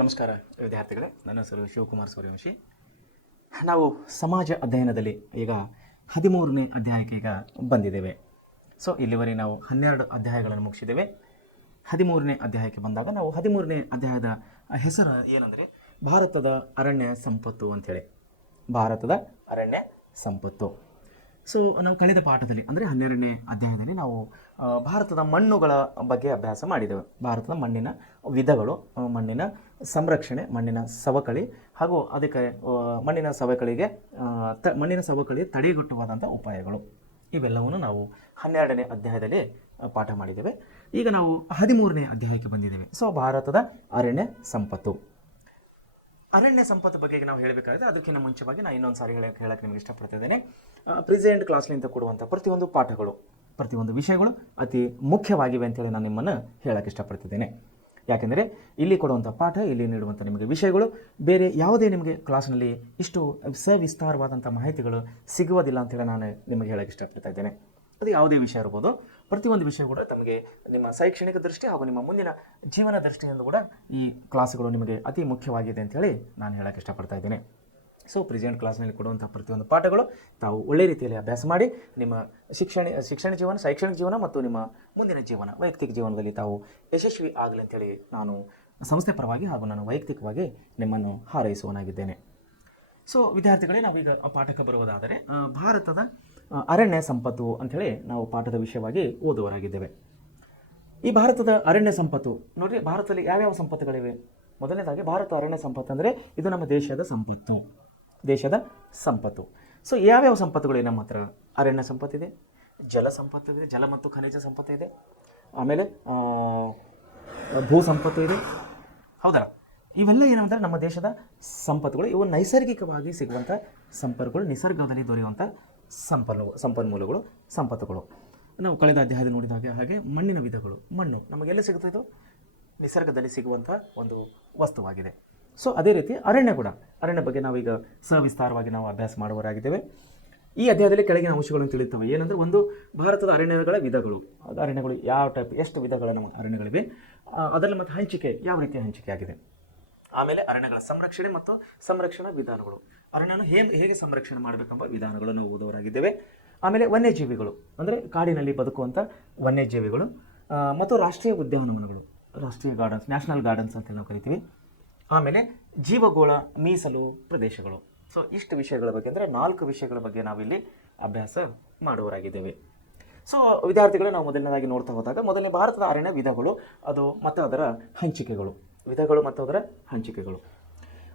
ನಮಸ್ಕಾರ ವಿದ್ಯಾರ್ಥಿಗಳೇ, ನನ್ನ ಹೆಸರು ಶಿವಕುಮಾರ್ ಸೂರ್ಯವಂಶಿ. ನಾವು ಸಮಾಜ ಅಧ್ಯಯನದಲ್ಲಿ ಈಗ 13ನೇ ಅಧ್ಯಾಯಕ್ಕೆ ಈಗ ಬಂದಿದ್ದೇವೆ. ಸೊ ಇಲ್ಲಿವರೆಗೆ ನಾವು 12 ಅಧ್ಯಾಯಗಳನ್ನು ಮುಗಿಸಿದ್ದೇವೆ. 13ನೇ ಅಧ್ಯಾಯಕ್ಕೆ ಬಂದಾಗ ನಾವು 13ನೇ ಅಧ್ಯಾಯದ ಹೆಸರು ಏನಂದರೆ ಭಾರತದ ಅರಣ್ಯ ಸಂಪತ್ತು ಅಂಥೇಳಿ. ಭಾರತದ ಅರಣ್ಯ ಸಂಪತ್ತು. ಸೊ ನಾವು ಕಳೆದ ಪಾಠದಲ್ಲಿ ಅಂದರೆ 12ನೇ ಅಧ್ಯಾಯದಲ್ಲಿ ನಾವು ಭಾರತದ ಮಣ್ಣುಗಳ ಬಗ್ಗೆ ಅಭ್ಯಾಸ ಮಾಡಿದ್ದೇವೆ. ಭಾರತದ ಮಣ್ಣಿನ ವಿಧಗಳು, ಮಣ್ಣಿನ ಸಂರಕ್ಷಣೆ, ಮಣ್ಣಿನ ಸವಕಳಿ ಹಾಗೂ ಅದಕ್ಕೆ ಮಣ್ಣಿನ ಸವಕಳಿ ತಡೆಗಟ್ಟುವಾದಂಥ ಉಪಾಯಗಳು, ಇವೆಲ್ಲವನ್ನು ನಾವು 12ನೇ ಅಧ್ಯಾಯದಲ್ಲಿ ಪಾಠ ಮಾಡಿದ್ದೇವೆ. ಈಗ ನಾವು 13ನೇ ಅಧ್ಯಾಯಕ್ಕೆ ಬಂದಿದ್ದೇವೆ. ಸೊ ಭಾರತದ ಅರಣ್ಯ ಸಂಪತ್ತು. ಅರಣ್ಯ ಸಂಪತ್ತು ಬಗ್ಗೆ ನಾವು ಹೇಳಬೇಕಾದ್ರೆ ಅದಕ್ಕಿಂತ ಮುಂಚೆವಾಗಿ ನಾನು ಇನ್ನೊಂದು ಸಾರಿ ಹೇಳಕ್ಕೆ ನಿಮಗೆ ಇಷ್ಟಪಡ್ತಿದ್ದೇನೆ. ಪ್ರೆಸೆಂಟ್ ಕ್ಲಾಸ್ನಿಂದ ಕೊಡುವಂಥ ಪ್ರತಿಯೊಂದು ಪಾಠಗಳು, ಪ್ರತಿಯೊಂದು ವಿಷಯಗಳು ಅತಿ ಮುಖ್ಯವಾಗಿವೆ ಅಂತೇಳಿ ನಾನು ನಿಮ್ಮನ್ನು ಹೇಳಕ್ಕೆ ಇಷ್ಟಪಡ್ತಿದ್ದೇನೆ. ಯಾಕೆಂದರೆ ಇಲ್ಲಿ ಕೊಡುವಂಥ ಪಾಠ, ಇಲ್ಲಿ ನೀಡುವಂಥ ನಿಮಗೆ ವಿಷಯಗಳು ಬೇರೆ ಯಾವುದೇ ನಿಮಗೆ ಕ್ಲಾಸ್ನಲ್ಲಿ ಇಷ್ಟು ಸವಿಸ್ತಾರವಾದಂಥ ಮಾಹಿತಿಗಳು ಸಿಗುವುದಿಲ್ಲ ಅಂತೇಳಿ ನಾನು ನಿಮಗೆ ಹೇಳಕ್ಕೆ ಇಷ್ಟಪಡ್ತಾ ಇದ್ದೇನೆ. ಅದು ಯಾವುದೇ ವಿಷಯ ಇರ್ಬೋದು, ಪ್ರತಿಯೊಂದು ವಿಷಯ ಕೂಡ ತಮಗೆ ನಿಮ್ಮ ಶೈಕ್ಷಣಿಕ ದೃಷ್ಟಿ ಹಾಗೂ ನಿಮ್ಮ ಮುಂದಿನ ಜೀವನ ದೃಷ್ಟಿಯಿಂದ ಕೂಡ ಈ ಕ್ಲಾಸ್ಗಳು ನಿಮಗೆ ಅತಿ ಮುಖ್ಯವಾಗಿದೆ ಅಂತೇಳಿ ನಾನು ಹೇಳಕ್ಕೆ ಇಷ್ಟಪಡ್ತಾ ಇದ್ದೇನೆ. ಸೊ ಪ್ರೆಸೆಂಟ್ ಕ್ಲಾಸ್ನಲ್ಲಿ ಕೊಡುವಂಥ ಪ್ರತಿಯೊಂದು ಪಾಠಗಳು ತಾವು ಒಳ್ಳೆ ರೀತಿಯಲ್ಲಿ ಅಭ್ಯಾಸ ಮಾಡಿ ನಿಮ್ಮ ಶಿಕ್ಷಣ ಜೀವನ, ಶೈಕ್ಷಣಿಕ ಜೀವನ ಮತ್ತು ನಿಮ್ಮ ಮುಂದಿನ ಜೀವನ, ವೈಯಕ್ತಿಕ ಜೀವನದಲ್ಲಿ ತಾವು ಯಶಸ್ವಿ ಆಗಲಿ ಅಂತೇಳಿ ನಾನು ಸಂಸ್ಥೆ ಪರವಾಗಿ ಹಾಗೂ ನಾನು ವೈಯಕ್ತಿಕವಾಗಿ ನಿಮ್ಮನ್ನು ಹಾರೈಸುವನಾಗಿದ್ದೇನೆ. ಸೊ ವಿದ್ಯಾರ್ಥಿಗಳೇ, ನಾವೀಗ ಪಾಠಕ್ಕೆ ಬರುವುದಾದರೆ ಭಾರತದ ಅರಣ್ಯ ಸಂಪತ್ತು ಅಂಥೇಳಿ ನಾವು ಪಾಠದ ವಿಷಯವಾಗಿ ಓದುವರಾಗಿದ್ದೇವೆ. ಈ ಭಾರತದ ಅರಣ್ಯ ಸಂಪತ್ತು ನೋಡಿರಿ, ಭಾರತದಲ್ಲಿ ಯಾವ್ಯಾವ ಸಂಪತ್ತುಗಳಿವೆ. ಮೊದಲನೇದಾಗಿ ಭಾರತ ಅರಣ್ಯ ಸಂಪತ್ತು ಅಂದರೆ ಇದು ನಮ್ಮ ದೇಶದ ಸಂಪತ್ತು, ದೇಶದ ಸಂಪತ್ತು. ಸೊ ಯಾವ್ಯಾವ ಸಂಪತ್ತುಗಳಿವೆ ನಮ್ಮ ಹತ್ರ? ಅರಣ್ಯ ಸಂಪತ್ತಿದೆ, ಜಲ ಸಂಪತ್ತಿದೆ, ಜಲ ಮತ್ತು ಖನಿಜ ಸಂಪತ್ತು ಇದೆ, ಆಮೇಲೆ ಭೂ ಸಂಪತ್ತು ಇದೆ, ಹೌದಲ್ಲ? ಇವೆಲ್ಲ ಏನಂದರೆ ನಮ್ಮ ದೇಶದ ಸಂಪತ್ತುಗಳು. ಇವು ನೈಸರ್ಗಿಕವಾಗಿ ಸಿಗುವಂಥ ಸಂಪರ್ಕಗಳು, ನಿಸರ್ಗದಲ್ಲಿ ದೊರೆಯುವಂಥ ಸಂಪನ್ಮೂಲಗಳು, ಸಂಪತ್ತುಗಳು. ನಾವು ಕಳೆದ ಅಧ್ಯಾಯದಲ್ಲಿ ನೋಡಿದಾಗ ಹಾಗೆ ಮಣ್ಣಿನ ವಿಧಗಳು. ಮಣ್ಣು ನಮಗೆಲ್ಲ ಸಿಗುತ್ತೆ, ಇದು ನಿಸರ್ಗದಲ್ಲಿ ಸಿಗುವಂಥ ಒಂದು ವಸ್ತುವಾಗಿದೆ. ಸೊ ಅದೇ ರೀತಿ ಅರಣ್ಯ ಕೂಡ, ಅರಣ್ಯ ಬಗ್ಗೆ ನಾವೀಗ ಸವಿಸ್ತಾರವಾಗಿ ನಾವು ಅಭ್ಯಾಸ ಮಾಡುವರಾಗಿದ್ದೇವೆ. ಈ ಅಧ್ಯಾಯದಲ್ಲಿ ಕೆಳಗಿನ ಅಂಶಗಳನ್ನು ತಿಳಿಯುತ್ತವೆ. ಏನಂದರೆ, ಒಂದು, ಭಾರತದ ಅರಣ್ಯಗಳ ವಿಧಗಳು. ಅರಣ್ಯಗಳು ಯಾವ ಟೈಪ್, ಎಷ್ಟು ವಿಧಗಳ ನಮ್ಮ ಅರಣ್ಯಗಳಿವೆ, ಅದರಲ್ಲಿ ಮತ್ತು ಹಂಚಿಕೆ ಯಾವ ರೀತಿಯ ಹಂಚಿಕೆ ಆಗಿದೆ. ಆಮೇಲೆ ಅರಣ್ಯಗಳ ಸಂರಕ್ಷಣೆ ಮತ್ತು ಸಂರಕ್ಷಣಾ ವಿಧಾನಗಳು, ಅರಣ್ಯನ ಹೇಗೆ ಸಂರಕ್ಷಣೆ ಮಾಡಬೇಕೆಂಬ ವಿಧಾನಗಳನ್ನು ಓದುವರಾಗಿದ್ದೇವೆ. ಆಮೇಲೆ ವನ್ಯಜೀವಿಗಳು ಅಂದರೆ ಕಾಡಿನಲ್ಲಿ ಬದುಕುವಂಥ ವನ್ಯಜೀವಿಗಳು ಮತ್ತು ರಾಷ್ಟ್ರೀಯ ಉದ್ಯಾನವನಗಳು, ರಾಷ್ಟ್ರೀಯ ಗಾರ್ಡನ್ಸ್, ನ್ಯಾಷನಲ್ ಗಾರ್ಡನ್ಸ್ ಅಂತ ನಾವು ಕರಿತೀವಿ. ಆಮೇಲೆ ಜೀವಗೋಳ ಮೀಸಲು ಪ್ರದೇಶಗಳು. ಸೊ ಇಷ್ಟು ವಿಷಯಗಳ ಬಗ್ಗೆ ಅಂದರೆ 4 ವಿಷಯಗಳ ಬಗ್ಗೆ ನಾವಿಲ್ಲಿ ಅಭ್ಯಾಸ ಮಾಡುವರಾಗಿದ್ದೇವೆ. ಸೊ ವಿದ್ಯಾರ್ಥಿಗಳು, ನಾವು ಮೊದಲನೇದಾಗಿ ನೋಡ್ತಾ ಹೋದಾಗ ಮೊದಲನೇ ಭಾರತದ ಅರಣ್ಯ ವಿಧಗಳು, ಅದು ಮತ್ತು ಅದರ ಹಂಚಿಕೆಗಳು. ವಿಧಗಳು ಮತ್ತು ಅದರ ಹಂಚಿಕೆಗಳು.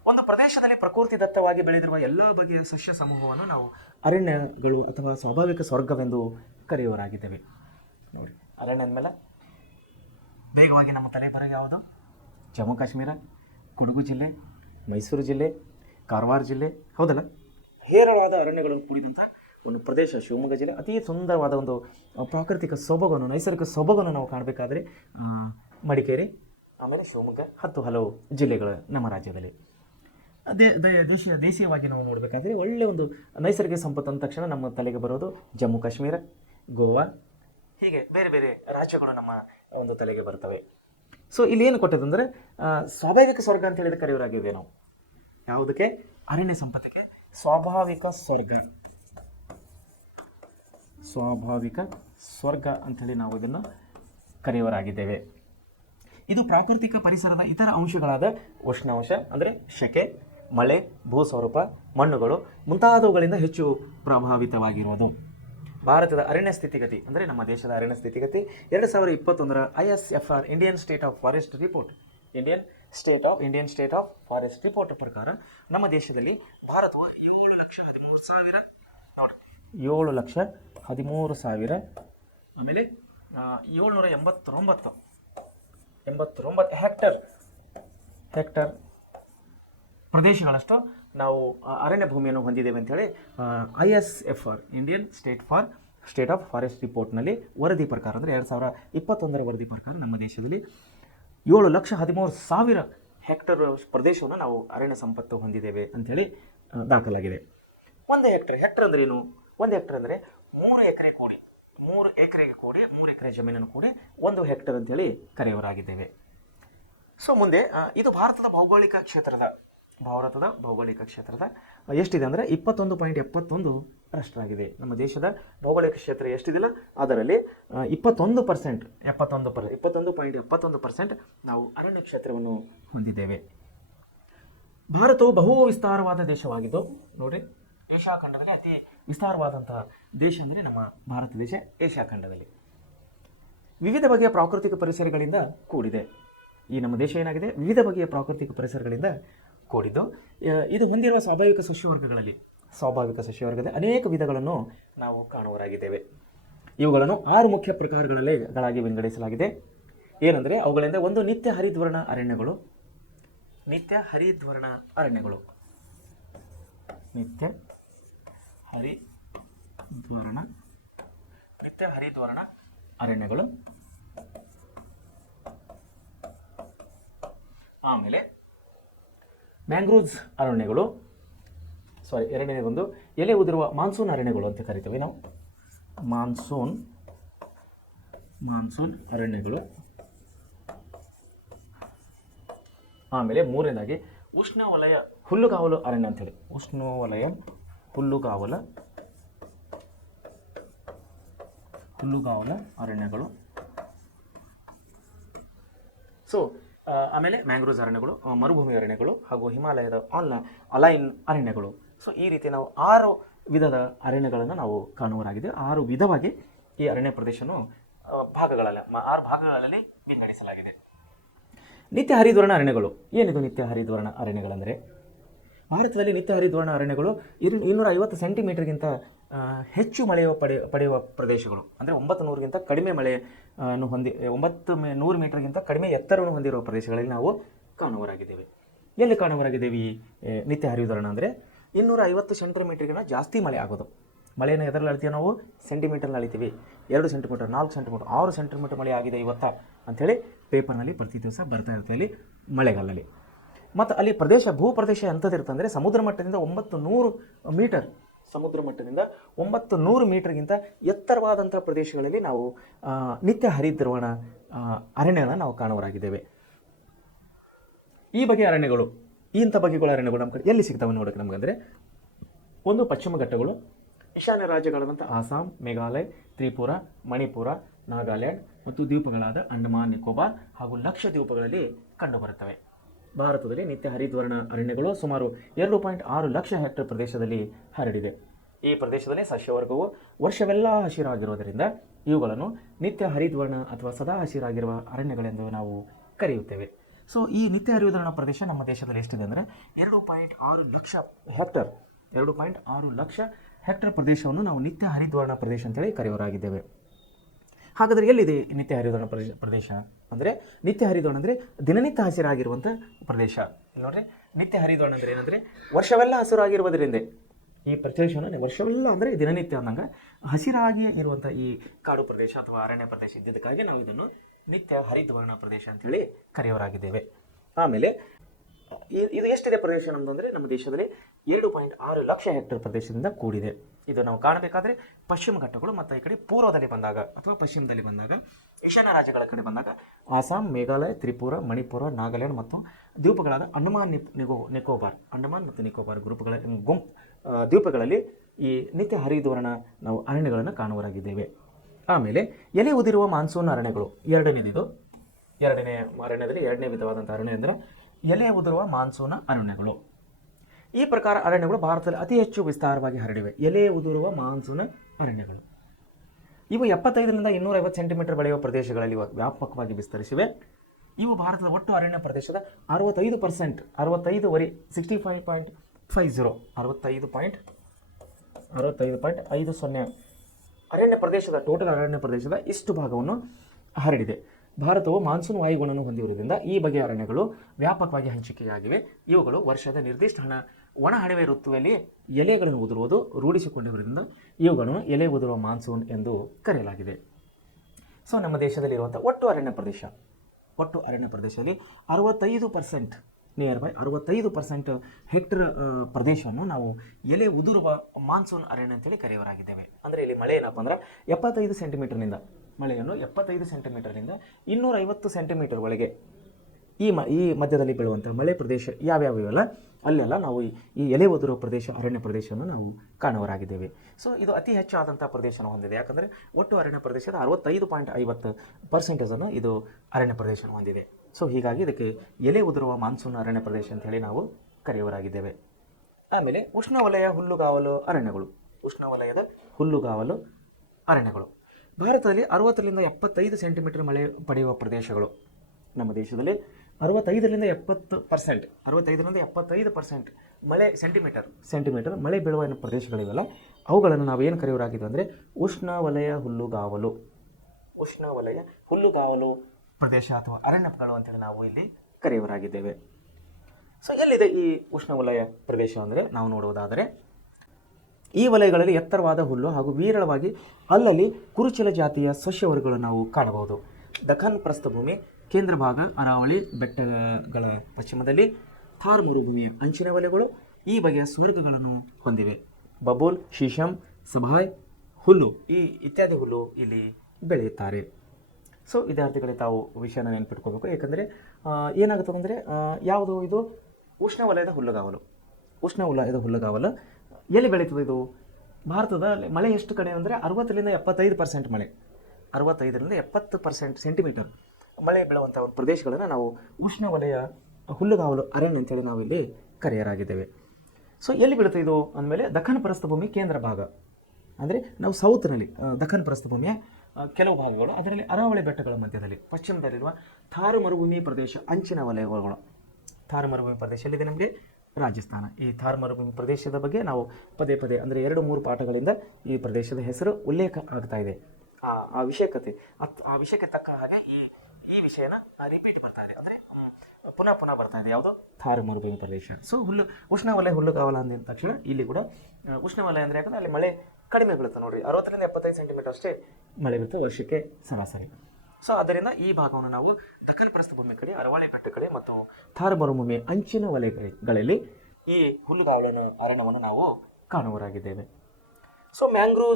ಒಂದು ಪ್ರದೇಶದಲ್ಲಿ ಪ್ರಕೃತಿ ದತ್ತವಾಗಿ ಬೆಳೆದಿರುವ ಎಲ್ಲ ಬಗೆಯ ಸಸ್ಯ ಸಮೂಹವನ್ನು ನಾವು ಅರಣ್ಯಗಳು ಅಥವಾ ಸ್ವಾಭಾವಿಕ ಸ್ವರ್ಗವೆಂದು ಕರೆಯುವರಾಗಿದ್ದೇವೆ. ನೋಡಿ, ಅರಣ್ಯ ಅಂದಮೇಲೆ ಬೇಗವಾಗಿ ನಮ್ಮ ತಲೆ ಬರೋ ಯಾವುದು? ಜಮ್ಮು ಕಾಶ್ಮೀರ, ಕೊಡಗು ಜಿಲ್ಲೆ, ಮೈಸೂರು ಜಿಲ್ಲೆ, ಕಾರವಾರ ಜಿಲ್ಲೆ, ಹೌದಲ್ಲ? ಹೇರಳವಾದ ಅರಣ್ಯಗಳು ಕೂಡಿದಂಥ ಒಂದು ಪ್ರದೇಶ ಶಿವಮೊಗ್ಗ ಜಿಲ್ಲೆ. ಅತಿ ಸುಂದರವಾದ ಒಂದು ಪ್ರಾಕೃತಿಕ ಸೊಬಗನ್ನು, ನೈಸರ್ಗಿಕ ಸೊಬಗನ್ನು ನಾವು ಕಾಣಬೇಕಾದ್ರೆ ಮಡಿಕೇರಿ, ಆಮೇಲೆ ಶಿವಮೊಗ್ಗ, ಹಲವು ಜಿಲ್ಲೆಗಳು ನಮ್ಮ ರಾಜ್ಯದಲ್ಲಿ. ದೇಶೀಯವಾಗಿ ನಾವು ನೋಡಬೇಕಾದ್ರೆ ಒಳ್ಳೆಯ ಒಂದು ನೈಸರ್ಗಿಕ ಸಂಪತ್ತು ಅಂದ ತಕ್ಷಣ ನಮ್ಮ ತಲೆಗೆ ಬರೋದು ಜಮ್ಮು ಕಾಶ್ಮೀರ, ಗೋವಾ, ಹೀಗೆ ಬೇರೆ ಬೇರೆ ರಾಜ್ಯಗಳು ನಮ್ಮ ಒಂದು ತಲೆಗೆ ಬರ್ತವೆ. ಸೊ ಇಲ್ಲಿ ಏನು ಕೊಟ್ಟಿದೆ ಸ್ವಾಭಾವಿಕ ಸ್ವರ್ಗ ಅಂತ ಹೇಳಿದ ಕರೆಯೋರಾಗಿದೆ ನಾವು. ಯಾವುದಕ್ಕೆ? ಅರಣ್ಯ ಸಂಪತ್ತಿಗೆ ಸ್ವಾಭಾವಿಕ ಸ್ವರ್ಗ, ಸ್ವಾಭಾವಿಕ ಸ್ವರ್ಗ ಅಂಥೇಳಿ ನಾವು ಇದನ್ನು ಕರೆಯೋರಾಗಿದ್ದೇವೆ. ಇದು ಪ್ರಾಕೃತಿಕ ಪರಿಸರದ ಇತರ ಅಂಶಗಳಾದ ಉಷ್ಣಾಂಶ ಅಂದರೆ ಶೆಕೆ, ಮಳೆ, ಭೂಸ್ವರೂಪ, ಮಣ್ಣುಗಳು ಮುಂತಾದವುಗಳಿಂದ ಹೆಚ್ಚು ಪ್ರಭಾವಿತವಾಗಿರುವುದು. ಭಾರತದ ಅರಣ್ಯ ಸ್ಥಿತಿಗತಿ ಅಂದರೆ ನಮ್ಮ ದೇಶದ ಅರಣ್ಯ ಸ್ಥಿತಿಗತಿ 2021ರ ISFR Indian state of forest report, Indian state of forest report ಪ್ರಕಾರ ನಮ್ಮ ದೇಶದಲ್ಲಿ ಭಾರತವು 7,13,000 ನೋಡಿರಿ, 7,13,000 ಆಮೇಲೆ 789 ಹೆಕ್ಟರ್ ಪ್ರದೇಶಗಳಷ್ಟು ನಾವು ಅರಣ್ಯ ಭೂಮಿಯನ್ನು ಹೊಂದಿದ್ದೇವೆ ಅಂಥೇಳಿ ISFR Indian state of forest ರಿಪೋರ್ಟ್ನಲ್ಲಿ ವರದಿ ಪ್ರಕಾರ ಅಂದರೆ 2021ರ ವರದಿ ಪ್ರಕಾರ ನಮ್ಮ ದೇಶದಲ್ಲಿ 7,13,000 ಹೆಕ್ಟರ್ ಪ್ರದೇಶವನ್ನು ನಾವು ಅರಣ್ಯ ಸಂಪತ್ತು ಹೊಂದಿದ್ದೇವೆ ಅಂಥೇಳಿ ದಾಖಲಾಗಿದೆ. ಒಂದು ಹೆಕ್ಟರ್ ಅಂದರೆ ಏನು? ಒಂದು ಹೆಕ್ಟರ್ ಅಂದರೆ 3 ಎಕರೆ ಕೂಡಿ, 3 ಎಕರೆಗೆ ಕೂಡಿ 3 ಎಕರೆ ಜಮೀನನ್ನು ಕೂಡಿ 1 ಹೆಕ್ಟರ್ ಅಂತೇಳಿ ಕರೆಯವರಾಗಿದ್ದೇವೆ. ಸೊ ಮುಂದೆ ಇದು ಭಾರತದ ಭೌಗೋಳಿಕ ಕ್ಷೇತ್ರದ ಎಷ್ಟಿದೆ ಅಂದರೆ 21.71 ರಾಷ್ಟ್ರ ಆಗಿದೆ. ನಮ್ಮ ದೇಶದ ಭೌಗೋಳಿಕ ಕ್ಷೇತ್ರ ಎಷ್ಟಿದೆಯಲ್ಲ ಅದರಲ್ಲಿ 21%, 21.71% ನಾವು ಅರಣ್ಯ ಕ್ಷೇತ್ರವನ್ನು ಹೊಂದಿದ್ದೇವೆ. ಭಾರತವು ಬಹು ವಿಸ್ತಾರವಾದ ದೇಶವಾಗಿದ್ದು ನೋಡ್ರಿ, ಏಷ್ಯಾ ಖಂಡದಲ್ಲಿ ಅತಿ ವಿಸ್ತಾರವಾದಂತಹ ದೇಶ ಅಂದರೆ ನಮ್ಮ ಭಾರತ ದೇಶ ಏಷ್ಯಾ ಖಂಡದಲ್ಲಿ ವಿವಿಧ ಬಗೆಯ ಪ್ರಾಕೃತಿಕ ಪರಿಸರಗಳಿಂದ ಕೂಡಿದೆ. ಈ ನಮ್ಮ ದೇಶ ಏನಾಗಿದೆ, ವಿವಿಧ ಬಗೆಯ ಪ್ರಾಕೃತಿಕ ಪರಿಸರಗಳಿಂದ ಕೂಡಿದ್ದು. ಇದು ಹೊಂದಿರುವ ಸ್ವಾಭಾವಿಕ ಸಸ್ಯವರ್ಗದ ಅನೇಕ ವಿಧಗಳನ್ನು ನಾವು ಕಾಣುವರಾಗಿದ್ದೇವೆ. ಇವುಗಳನ್ನು 6 ಮುಖ್ಯ ಪ್ರಕಾರಗಳಾಗಿ ವಿಂಗಡಿಸಲಾಗಿದೆ. ಏನಂದರೆ ಅವುಗಳಿಂದ ಒಂದು ನಿತ್ಯ ಹರಿದ್ವರ್ಣ ಅರಣ್ಯಗಳು. ನಿತ್ಯ ಹರಿದ್ವರ್ಣ ಅರಣ್ಯಗಳು. ಆಮೇಲೆ ಮ್ಯಾಂಗ್ರೋವ್ಸ್ ಅರಣ್ಯಗಳು, ಎರಡನೇದೊಂದು ಎಲೆ ಉದುರುವ ಮಾನ್ಸೂನ್ ಅರಣ್ಯಗಳು ಅಂತ ಕರಿತೀವಿ ನಾವು, ಮಾನ್ಸೂನ್ ಅರಣ್ಯಗಳು. ಆಮೇಲೆ ಮೂರನೇದಾಗಿ ಉಷ್ಣವಲಯ ಹುಲ್ಲುಗಾವಲು ಅರಣ್ಯ ಅಂತೇಳಿ, ಉಷ್ಣವಲಯ ಹುಲ್ಲುಗಾವಲ ಅರಣ್ಯಗಳು. ಸೊ ಆಮೇಲೆ ಮ್ಯಾಂಗ್ರೋವ್ಸ್ ಅರಣ್ಯಗಳು, ಮರುಭೂಮಿ ಅರಣ್ಯಗಳು ಹಾಗೂ ಹಿಮಾಲಯದ ಅಲೈನ್ ಅರಣ್ಯಗಳು. ಸೊ ಈ ರೀತಿ ನಾವು 6 ವಿಧದ ಅರಣ್ಯಗಳನ್ನು ನಾವು ಕಾಣುವರಾಗಿದೆ. 6 ವಿಧವಾಗಿ ಈ ಅರಣ್ಯ ಪ್ರದೇಶವನ್ನು 6 ಭಾಗಗಳಲ್ಲಿ ವಿಂಗಡಿಸಲಾಗಿದೆ. ನಿತ್ಯ ಹರಿದ್ವರ್ಣ ಅರಣ್ಯಗಳು. ಏನಿದು ನಿತ್ಯ ಹರಿದ್ವರ್ಣ ಅರಣ್ಯಗಳಂದರೆ, ಭಾರತದಲ್ಲಿ ನಿತ್ಯ ಹರಿದ್ವರ್ಣ ಅರಣ್ಯಗಳು 250 ಸೆಂಟಿಮೀಟರ್ಗಿಂತ ಹೆಚ್ಚು ಮಳೆ ಪಡೆಯುವ ಪ್ರದೇಶಗಳು, ಅಂದರೆ 900ಗಿಂತ ಕಡಿಮೆ ಮಳೆಯನ್ನು 900 ಮೀಟರ್ಗಿಂತ ಕಡಿಮೆ ಎತ್ತರವನ್ನು ಹೊಂದಿರುವ ಪ್ರದೇಶಗಳಲ್ಲಿ ನಾವು ಕಾಣುವರಾಗಿದ್ದೇವೆ. ಎಲ್ಲಿ ಕಾಣುವರಾಗಿದ್ದೇವೆ ಈ ನಿತ್ಯ ಹರಿದ್ವರ್ಣ ಅಂದರೆ 250 ಸೆಂಟಿಮೀಟರ್ಗಿಂತ ಜಾಸ್ತಿ ಮಳೆ ಆಗೋದು. ಮಳೆಯನ್ನು ಎದರಲ್ಲಿ ಅಳಿತೀವಿ ನಾವು, ಸೆಂಟಿಮೀಟರ್ನಲ್ಲಿ ಅಳಿತೀವಿ. 2 ಸೆಂಟಿಮೀಟರ್, 4 ಸೆಂಟಿಮೀಟರ್, 6 ಸೆಂಟಿಮೀಟರ್ ಮಳೆ ಆಗಿದೆ ಇವತ್ತ ಅಂಥೇಳಿ ಪೇಪರ್ನಲ್ಲಿ ಪ್ರತಿ ದಿವಸ ಬರ್ತಾ ಇರುತ್ತೆ ಅಲ್ಲಿ ಮಳೆಗಾಲಲ್ಲಿ. ಮತ್ತು ಅಲ್ಲಿ ಭೂಪ್ರದೇಶ ಎಂಥದ್ದಿರುತ್ತೆ ಅಂದರೆ ಸಮುದ್ರ ಮಟ್ಟದಿಂದ 900 ಮೀಟರ್ಗಿಂತ ಎತ್ತರವಾದಂಥ ಪ್ರದೇಶಗಳಲ್ಲಿ ನಾವು ನಿತ್ಯ ಹರಿದ್ವರ್ಣ ಅರಣ್ಯಗಳನ್ನು ನಾವು ಕಾಣುವರಾಗಿದ್ದೇವೆ. ಈ ಬಗೆಯ ಅರಣ್ಯಗಳು, ಇಂಥ ಬಗೆಗಳ ಅರಣ್ಯಗಳು ನಮ್ಮ ಕಡೆ ಎಲ್ಲಿ ಸಿಗ್ತವೆ ನೋಡೋಕೆ ನಮಗಂದರೆ, ಒಂದು ಪಶ್ಚಿಮ ಘಟ್ಟಗಳು, ಈಶಾನ್ಯ ರಾಜ್ಯಗಳಾದಂಥ ಆಸಾಂ, ಮೇಘಾಲಯ, ತ್ರಿಪುರ, ಮಣಿಪುರ, ನಾಗಾಲ್ಯಾಂಡ್ ಮತ್ತು ದ್ವೀಪಗಳಾದ ಅಂಡಮಾನ್, ನಿಕೋಬಾರ್ ಹಾಗೂ ಲಕ್ಷದ್ವೀಪಗಳಲ್ಲಿ ಕಂಡುಬರುತ್ತವೆ. ಭಾರತದಲ್ಲಿ ನಿತ್ಯ ಹರಿದ್ವರ್ಣ ಅರಣ್ಯಗಳು ಸುಮಾರು 2.6 ಲಕ್ಷ ಹೆಕ್ಟೇರ್ ಪ್ರದೇಶದಲ್ಲಿ ಹರಡಿದೆ. ಈ ಪ್ರದೇಶದಲ್ಲಿ ಸಸ್ಯವರ್ಗವು ವರ್ಷವೆಲ್ಲ ಹಸಿರಾಗಿರುವುದರಿಂದ ಇವುಗಳನ್ನು ನಿತ್ಯ ಹರಿದ್ವರ್ಣ ಅಥವಾ ಸದಾ ಹಸಿರಾಗಿರುವ ಅರಣ್ಯಗಳೆಂದು ನಾವು ಕರೆಯುತ್ತೇವೆ. ಸೊ ಈ ನಿತ್ಯ ಹರಿದ್ವರ್ಣ ಪ್ರದೇಶ ನಮ್ಮ ದೇಶದಲ್ಲಿ ಎಷ್ಟಿದೆ ಅಂದರೆ 2.6 ಲಕ್ಷ ಹೆಕ್ಟೇರ್ ಪ್ರದೇಶವನ್ನು ನಾವು ನಿತ್ಯ ಹರಿದ್ವರ್ಣ ಪ್ರದೇಶ ಅಂತೇಳಿ ಕರೆಯುವರಾಗಿದ್ದೇವೆ. ಹಾಗಾದರೆ ಎಲ್ಲಿದೆ ನಿತ್ಯ ಹರಿದ್ವರ್ಣ ಪ್ರದೇಶ ಅಂದರೆ, ನಿತ್ಯ ಹರಿದ್ವರ್ಣ ಅಂದರೆ ದಿನನಿತ್ಯ ಹಸಿರಾಗಿರುವಂಥ ಪ್ರದೇಶ. ನೋಡ್ರಿ, ನಿತ್ಯ ಹರಿದ್ವರ್ಣ ಅಂದರೆ ಏನಂದರೆ ವರ್ಷವೆಲ್ಲ ಹಸಿರಾಗಿರುವುದರಿಂದ ಈ ಪ್ರದೇಶವನ್ನು ವರ್ಷವೆಲ್ಲ ಅಂದರೆ ದಿನನಿತ್ಯ ಅಂದಂಗೆ ಹಸಿರಾಗಿ ಇರುವಂಥ ಈ ಕಾಡು ಪ್ರದೇಶ ಅಥವಾ ಅರಣ್ಯ ಪ್ರದೇಶ ಇದ್ದದಕ್ಕಾಗಿ ನಾವು ಇದನ್ನು ನಿತ್ಯ ಹರಿದ್ವರ್ಣ ಪ್ರದೇಶ ಅಂತೇಳಿ ಕರೆಯುವರಾಗಿದ್ದೇವೆ. ಆಮೇಲೆ ಇದು ಎಷ್ಟಿದೆ ಪ್ರದೇಶ ನಮ್ಮದು ಅಂದರೆ, ನಮ್ಮ ದೇಶದಲ್ಲಿ 2.6 ಲಕ್ಷ ಹೆಕ್ಟೇರ್ ಪ್ರದೇಶದಿಂದ ಕೂಡಿದೆ. ಇದು ನಾವು ಕಾಣಬೇಕಾದ್ರೆ ಪಶ್ಚಿಮ ಘಟ್ಟಗಳು ಮತ್ತು ಈ ಕಡೆ ಪೂರ್ವದಲ್ಲಿ ಬಂದಾಗ ಅಥವಾ ಪಶ್ಚಿಮದಲ್ಲಿ ಬಂದಾಗ, ಈಶಾನ್ಯ ರಾಜ್ಯಗಳ ಕಡೆ ಬಂದಾಗ ಆಸಾಂ, ಮೇಘಾಲಯ, ತ್ರಿಪುರ, ಮಣಿಪುರ, ನಾಗಾಲ್ಯಾಂಡ್ ಮತ್ತು ದ್ವೀಪಗಳಾದ ಅಂಡಮಾನ್ ಮತ್ತು ನಿಕೋಬಾರ್ ದ್ವೀಪಗಳಲ್ಲಿ ಈ ನಿತ್ಯ ಹರಿದ್ವರ್ಣ ನಾವು ಅರಣ್ಯಗಳನ್ನು ಕಾಣುವರಾಗಿದ್ದೇವೆ. ಆಮೇಲೆ ಎಲೆ ಉದಿರುವ ಮಾನ್ಸೂನ್ ಅರಣ್ಯಗಳು ಎರಡನೇ ಅರಣ್ಯದಲ್ಲಿ ಎರಡನೇ ವಿಧವಾದಂಥ ಅರಣ್ಯ ಅಂದರೆ ಎಲೆ ಉದುರುವ ಮಾನ್ಸೂನ್ ಅರಣ್ಯಗಳು. ಈ ಪ್ರಕಾರ ಅರಣ್ಯಗಳು ಭಾರತದಲ್ಲಿ ಅತಿ ಹೆಚ್ಚು ವಿಸ್ತಾರವಾಗಿ ಹರಡಿವೆ. ಎಲೆ ಉದುರುವ ಮಾನ್ಸೂನ್ ಅರಣ್ಯಗಳು ಇವು 75ರಿಂದ 250 ಸೆಂಟಿಮೀಟರ್ ಬೆಳೆಯುವ ಪ್ರದೇಶಗಳಲ್ಲಿ ವ್ಯಾಪಕವಾಗಿ ವಿಸ್ತರಿಸಿವೆ. ಇವು ಭಾರತದ ಒಟ್ಟು ಅರಣ್ಯ ಪ್ರದೇಶದ 65% 65.50 ಅರಣ್ಯ ಪ್ರದೇಶದ ಟೋಟಲ್ ಅರಣ್ಯ ಪ್ರದೇಶದ ಇಷ್ಟು ಭಾಗವನ್ನು ಹರಡಿದೆ. ಭಾರತವು ಮಾನ್ಸೂನ್ ವಾಯುಗುಣವನ್ನು ಹೊಂದಿರುವುದರಿಂದ ಈ ಬಗೆಯ ಅರಣ್ಯಗಳು ವ್ಯಾಪಕವಾಗಿ ಹಂಚಿಕೆಯಾಗಿವೆ. ಇವುಗಳು ವರ್ಷದ ನಿರ್ದಿಷ್ಟ ಒಣ ಹಣಿವೆ ಋತುವಿನಲ್ಲಿ ಎಲೆಗಳನ್ನು ಉದುರುವುದು ರೂಢಿಸಿಕೊಂಡಿರುವುದರಿಂದ ಇವುಗಳನ್ನು ಎಲೆ ಉದುರುವ ಮಾನ್ಸೂನ್ ಎಂದು ಕರೆಯಲಾಗಿದೆ. ಸೊ ನಮ್ಮ ದೇಶದಲ್ಲಿರುವಂಥ ಒಟ್ಟು ಅರಣ್ಯ ಪ್ರದೇಶದಲ್ಲಿ 65% ನಿಯರ್ ಬೈ 65% ಹೆಕ್ಟೇರ್ ಪ್ರದೇಶವನ್ನು ನಾವು ಎಲೆ ಉದುರುವ ಮಾನ್ಸೂನ್ ಅರಣ್ಯ ಅಂತೇಳಿ ಕರೆಯುವರಾಗಿದ್ದೇವೆ. ಅಂದರೆ ಇಲ್ಲಿ ಮಳೆ ಏನಪ್ಪ ಅಂದ್ರೆ 75 ಸೆಂಟಿಮೀಟರ್ನಿಂದ 250 ಸೆಂಟಿಮೀಟರ್ನಿಂದ 250 ಸೆಂಟಿಮೀಟರ್ ಒಳಗೆ ಈ ಮಧ್ಯದಲ್ಲಿ ಬೀಳುವಂಥ ಮಳೆ ಪ್ರದೇಶ ಯಾವ್ಯಾವ ಇವೆಲ್ಲ ಅಲ್ಲೆಲ್ಲ ನಾವು ಈ ಎಲೆ ಉದುರುವ ಪ್ರದೇಶ ಅರಣ್ಯ ಪ್ರದೇಶವನ್ನು ನಾವು ಕಾಣುವರಾಗಿದ್ದೇವೆ. ಸೊ ಇದು ಅತಿ ಹೆಚ್ಚಾದಂಥ ಪ್ರದೇಶನ ಹೊಂದಿದೆ. ಯಾಕಂದರೆ ಒಟ್ಟು ಅರಣ್ಯ ಪ್ರದೇಶದ 65.50% ಇದು ಅರಣ್ಯ ಪ್ರದೇಶನ ಹೊಂದಿದೆ. ಸೊ ಹೀಗಾಗಿ ಇದಕ್ಕೆ ಎಲೆ ಉದುರುವ ಮಾನ್ಸೂನ್ ಅರಣ್ಯ ಪ್ರದೇಶ ಅಂತೇಳಿ ನಾವು ಕರೆಯುವರಾಗಿದ್ದೇವೆ. ಆಮೇಲೆ ಉಷ್ಣವಲಯ ಹುಲ್ಲುಗಾವಲು ಅರಣ್ಯಗಳು. ಉಷ್ಣವಲಯದ ಹುಲ್ಲುಗಾವಲು ಅರಣ್ಯಗಳು ಭಾರತದಲ್ಲಿ 60ರಿಂದ 75 ಸೆಂಟಿಮೀಟರ್ ಮಳೆ ಪಡೆಯುವ ಪ್ರದೇಶಗಳು. ನಮ್ಮ ದೇಶದಲ್ಲಿ 65% ಮಳೆ ಸೆಂಟಿಮೀಟರ್ ಮಳೆ ಬೀಳುವ ಪ್ರದೇಶಗಳಿವೆಲ್ಲ ಅವುಗಳನ್ನು ನಾವು ಏನು ಕರೆಯುವರಾಗಿದ್ದು ಅಂದರೆ ಉಷ್ಣವಲಯ ಹುಲ್ಲುಗಾವಲು ಪ್ರದೇಶ ಅಥವಾ ಅರಣ್ಯಗಳು ಅಂತೇಳಿ ನಾವು ಇಲ್ಲಿ ಕರೆಯುವರಾಗಿದ್ದೇವೆ. ಸೊ ಎಲ್ಲಿದೆ ಈ ಉಷ್ಣವಲಯ ಪ್ರದೇಶ ಅಂದರೆ ನಾವು ನೋಡುವುದಾದರೆ ಈ ವಲಯಗಳಲ್ಲಿ ಎತ್ತರವಾದ ಹುಲ್ಲು ಹಾಗೂ ವಿರಳವಾಗಿ ಅಲ್ಲಲ್ಲಿ ಕುರುಚಲ ಜಾತಿಯ ಸಸ್ಯವರ್ಗಗಳನ್ನು ನಾವು ಕಾಣಬಹುದು. ದಖನ್ ಪ್ರಸ್ಥಭೂಮಿ ಕೇಂದ್ರ ಭಾಗ, ಅರಾವಳಿ ಬೆಟ್ಟಗಳ ಪಶ್ಚಿಮದಲ್ಲಿ ಥಾರ್ ಮರುಭೂಮಿಯ ಅಂಚಿನ ವಲಯಗಳು ಈ ಬಗೆಯ ಸ್ವರ್ಗಗಳನ್ನು ಹೊಂದಿವೆ. ಬಬೂಲ್, ಶೀಶಮ್, ಸಭಾಯ್ ಹುಲ್ಲು ಇತ್ಯಾದಿ ಹುಲ್ಲು ಇಲ್ಲಿ ಬೆಳೆಯುತ್ತಾರೆ. ಸೊ ವಿದ್ಯಾರ್ಥಿಗಳಿಗೆ ತಾವು ವಿಷಯನ ನೆನಪಿಟ್ಕೋಬೇಕು. ಏಕೆಂದರೆ ಏನಾಗುತ್ತದೆ ಅಂದರೆ ಯಾವುದು ಇದು ಉಷ್ಣವಲಯದ ಹುಲ್ಲುಗಾವಲು ಎಲ್ಲಿ ಬೆಳೀತದೆ ಇದು? ಭಾರತದಲ್ಲಿ ಮಳೆ ಎಷ್ಟು ಕಡೆ ಅಂದರೆ 60ರಿಂದ 75% ಮಳೆ, 65ರಿಂದ 70% ಸೆಂಟಿಮೀಟರ್ ಮಳೆ ಬೀಳುವಂಥ ಒಂದು ಪ್ರದೇಶಗಳನ್ನು ನಾವು ಉಷ್ಣವಲಯ ಹುಲ್ಲುಗಾವಲು ಅರಣ್ಯ ಅಂತೇಳಿ ನಾವು ಇಲ್ಲಿ ಕರೆಯರಾಗಿದ್ದೇವೆ. ಸೊ ಎಲ್ಲಿ ಬೀಳುತ್ತೆ ಇದು ಅಂದಮೇಲೆ ದಖನ್ ಪ್ರಸ್ಥಭೂಮಿ ಕೇಂದ್ರ ಭಾಗ ಅಂದರೆ ನಾವು ಸೌತ್ನಲ್ಲಿ ದಖನ್ ಪ್ರಸ್ಥಭೂಮಿಯ ಕೆಲವು ಭಾಗಗಳು, ಅದರಲ್ಲಿ ಅರಾವಳಿ ಬೆಟ್ಟಗಳ ಮಧ್ಯದಲ್ಲಿ ಪಶ್ಚಿಮದಲ್ಲಿರುವ ಥಾರ್ ಮರುಭೂಮಿ ಪ್ರದೇಶ ಅಂಚಿನ ವಲಯಗಳು. ಥಾರ್ ಮರುಭೂಮಿ ಪ್ರದೇಶ ಎಲ್ಲಿದೆ? ನಮಗೆ ರಾಜಸ್ಥಾನ. ಈ ಥಾರ್ ಮರುಭೂಮಿ ಪ್ರದೇಶದ ಬಗ್ಗೆ ನಾವು ಪದೇ ಅಂದರೆ 2-3 ಪಾಠಗಳಿಂದ ಈ ಪ್ರದೇಶದ ಹೆಸರು ಉಲ್ಲೇಖ ಆಗ್ತಾ ಇದೆ. ಆ ವಿಷಯಕ್ಕೆ ತಕ್ಕ ಹಾಗೆ ಈ ವಿಷಯನ ರಿಪೀಟ್ ಬರ್ತಾ ಇದೆ, ಅಂದರೆ ಪುನಃ ಬರ್ತಾ ಇದೆ. ಯಾವುದು? ಥಾರ್ ಮರುಭೂಮಿ ಪ್ರದೇಶ. ಸೊ ಉಷ್ಣವಲಯ ಹುಲ್ಲುಗಾವಲು ಅಂದಿದ ತಕ್ಷಣ ಇಲ್ಲಿ ಕೂಡ ಉಷ್ಣವಲಯ ಅಂದರೆ ಯಾಕಂದರೆ ಅಲ್ಲಿ ಮಳೆ ಕಡಿಮೆ ಬೀಳುತ್ತೆ ನೋಡಿರಿ, 60ರಿಂದ 75 ಸೆಂಟಿಮೀಟರ್ ಅಷ್ಟೇ ಮಳೆ ಬೀಳುತ್ತೆ ವರ್ಷಕ್ಕೆ ಸರಾಸರಿ. ಸೊ ಆದ್ದರಿಂದ ಈ ಭಾಗವನ್ನು ನಾವು ದಖನ್ ಪ್ರಸ್ಥಭೂಮಿ ಕಡೆ, ಅರವಳಿ ಬೆಟ್ಟ ಕಡೆ ಮತ್ತು ಥಾರ್ ಮರುಭೂಮಿ ಅಂಚಿನ ವಲಯಗಳಲ್ಲಿ ಈ ಹುಲ್ಲುಗಾವಲು ಅರಣ್ಯವನ್ನು ನಾವು ಕಾಣುವರಾಗಿದ್ದೇವೆ. ಸೊ ಮ್ಯಾಂಗ್ರೋವ್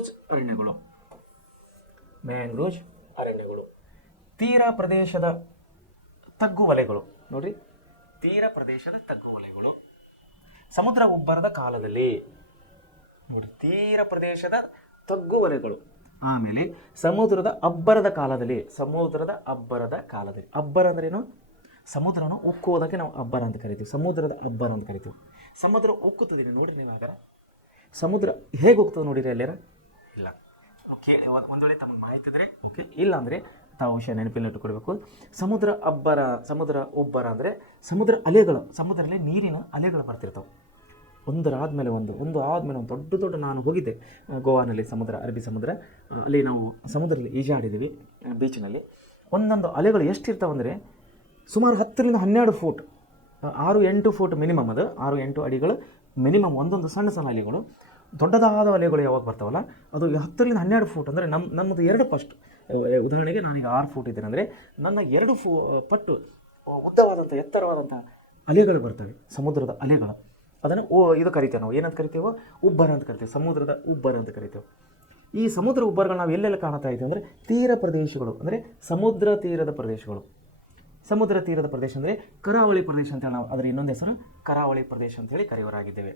ಅರಣ್ಯಗಳು ತೀರ ಪ್ರದೇಶದ ತಗ್ಗು ವಲಯಗಳು. ನೋಡ್ರಿ, ತೀರ ಪ್ರದೇಶದ ತಗ್ಗು ವಲಯಗಳು ಸಮುದ್ರ ಉಬ್ಬರದ ಕಾಲದಲ್ಲಿ, ನೋಡಿ ತೀರ ಪ್ರದೇಶದ ತಗ್ಗು ವಲಯಗಳು. ಆಮೇಲೆ ಸಮುದ್ರದ ಅಬ್ಬರದ ಕಾಲದಲ್ಲಿ, ಅಬ್ಬರ ಅಂದ್ರೇನು? ಸಮುದ್ರನು ಉಕ್ಕುವುದಕ್ಕೆ ನಾವು ಅಬ್ಬರ ಅಂತ ಕರಿತೀವಿ, ಸಮುದ್ರದ ಅಬ್ಬರ ಅಂತ ಕರಿತೀವಿ. ಸಮುದ್ರ ಉಕ್ಕುತ್ತದೆ ನೋಡ್ರಿ ನೀವು. ಆಗ ಸಮುದ್ರ ಹೇಗೆ ಹೋಗ್ತದೆ ನೋಡಿರಿ ಎಲ್ಲಾರ? ಇಲ್ಲ, ಒಂದು ವೇಳೆ ತಮಗೆ ಮಾಹಿತಿ ಇದ್ದರೆ ಓಕೆ, ಇಲ್ಲ ಅಂದರೆ ತಾವು ವಿಷಯ ನೆನಪಿನಲ್ಲಿ ಇಟ್ಟುಕೊಡ್ಬೇಕು. ಸಮುದ್ರ ಉಬ್ಬರ ಅಂದರೆ ಸಮುದ್ರದಲ್ಲಿ ನೀರಿನ ಅಲೆಗಳು ಬರ್ತಿರ್ತಾವೆ, ಒಂದರಾದ್ಮೇಲೆ ಒಂದು ದೊಡ್ಡ ನಾನು ಹೋಗಿದ್ದೆ ಗೋವಾನಲ್ಲಿ, ಅರಬ್ಬಿ ಸಮುದ್ರ, ಅಲ್ಲಿ ನಾವು ಸಮುದ್ರದಲ್ಲಿ ಈಜಾಡಿದ್ದೀವಿ ಬೀಚ್ನಲ್ಲಿ. ಒಂದೊಂದು ಅಲೆಗಳು ಎಷ್ಟಿರ್ತಾವೆ ಅಂದರೆ ಸುಮಾರು 10ರಿಂದ 12 ಫೂಟ್, 6-8 ಫೂಟ್ ಮಿನಿಮಮ್, ಅದು 6-8 ಅಡಿಗಳು ಮಿನಿಮಮ್. ಒಂದೊಂದು ಸಣ್ಣ ಅಲೆಗಳು, ದೊಡ್ಡದಾದ ಅಲೆಗಳು ಯಾವಾಗ ಬರ್ತಾವಲ್ಲ ಅದು 10ರಿಂದ 12 ಫೂಟ್. ಅಂದರೆ ನಮ್ಮದು 2 ಪಟ್ಟು. ಉದಾಹರಣೆಗೆ ನಾನೀಗ 6 ಫೂಟ್ ಇದ್ದೇನೆ ಅಂದರೆ ನನ್ನ 2 ಪಟ್ಟು ಉದ್ದವಾದಂಥ ಎತ್ತರವಾದಂಥ ಅಲೆಗಳು ಬರ್ತವೆ, ಸಮುದ್ರದ ಅಲೆಗಳು. ಅದನ್ನು ಇದು ಕರಿತೇವೆ ನಾವು, ಏನಂತ ಕರಿತೇವೋ? ಉಬ್ಬರ ಅಂತ ಕರಿತೇವೆ, ಸಮುದ್ರದ ಉಬ್ಬರ ಅಂತ ಕರಿತೇವೆ. ಈ ಸಮುದ್ರ ಉಬ್ಬರಗಳು ನಾವು ಎಲ್ಲೆಲ್ಲ ಕಾಣ್ತಾ ಇದ್ದೀವಿ ಅಂದರೆ ತೀರ ಪ್ರದೇಶಗಳು, ಅಂದರೆ ಸಮುದ್ರ ತೀರದ ಪ್ರದೇಶಗಳು. ಸಮುದ್ರ ತೀರದ ಪ್ರದೇಶ ಅಂದರೆ ಕರಾವಳಿ ಪ್ರದೇಶ ಅಂತೇಳಿ ನಾವು ಅದರ ಇನ್ನೊಂದು ಹೆಸರು ಕರಾವಳಿ ಪ್ರದೇಶ ಅಂತೇಳಿ ಕರೆಯುವರಾಗಿದ್ದೇವೆ.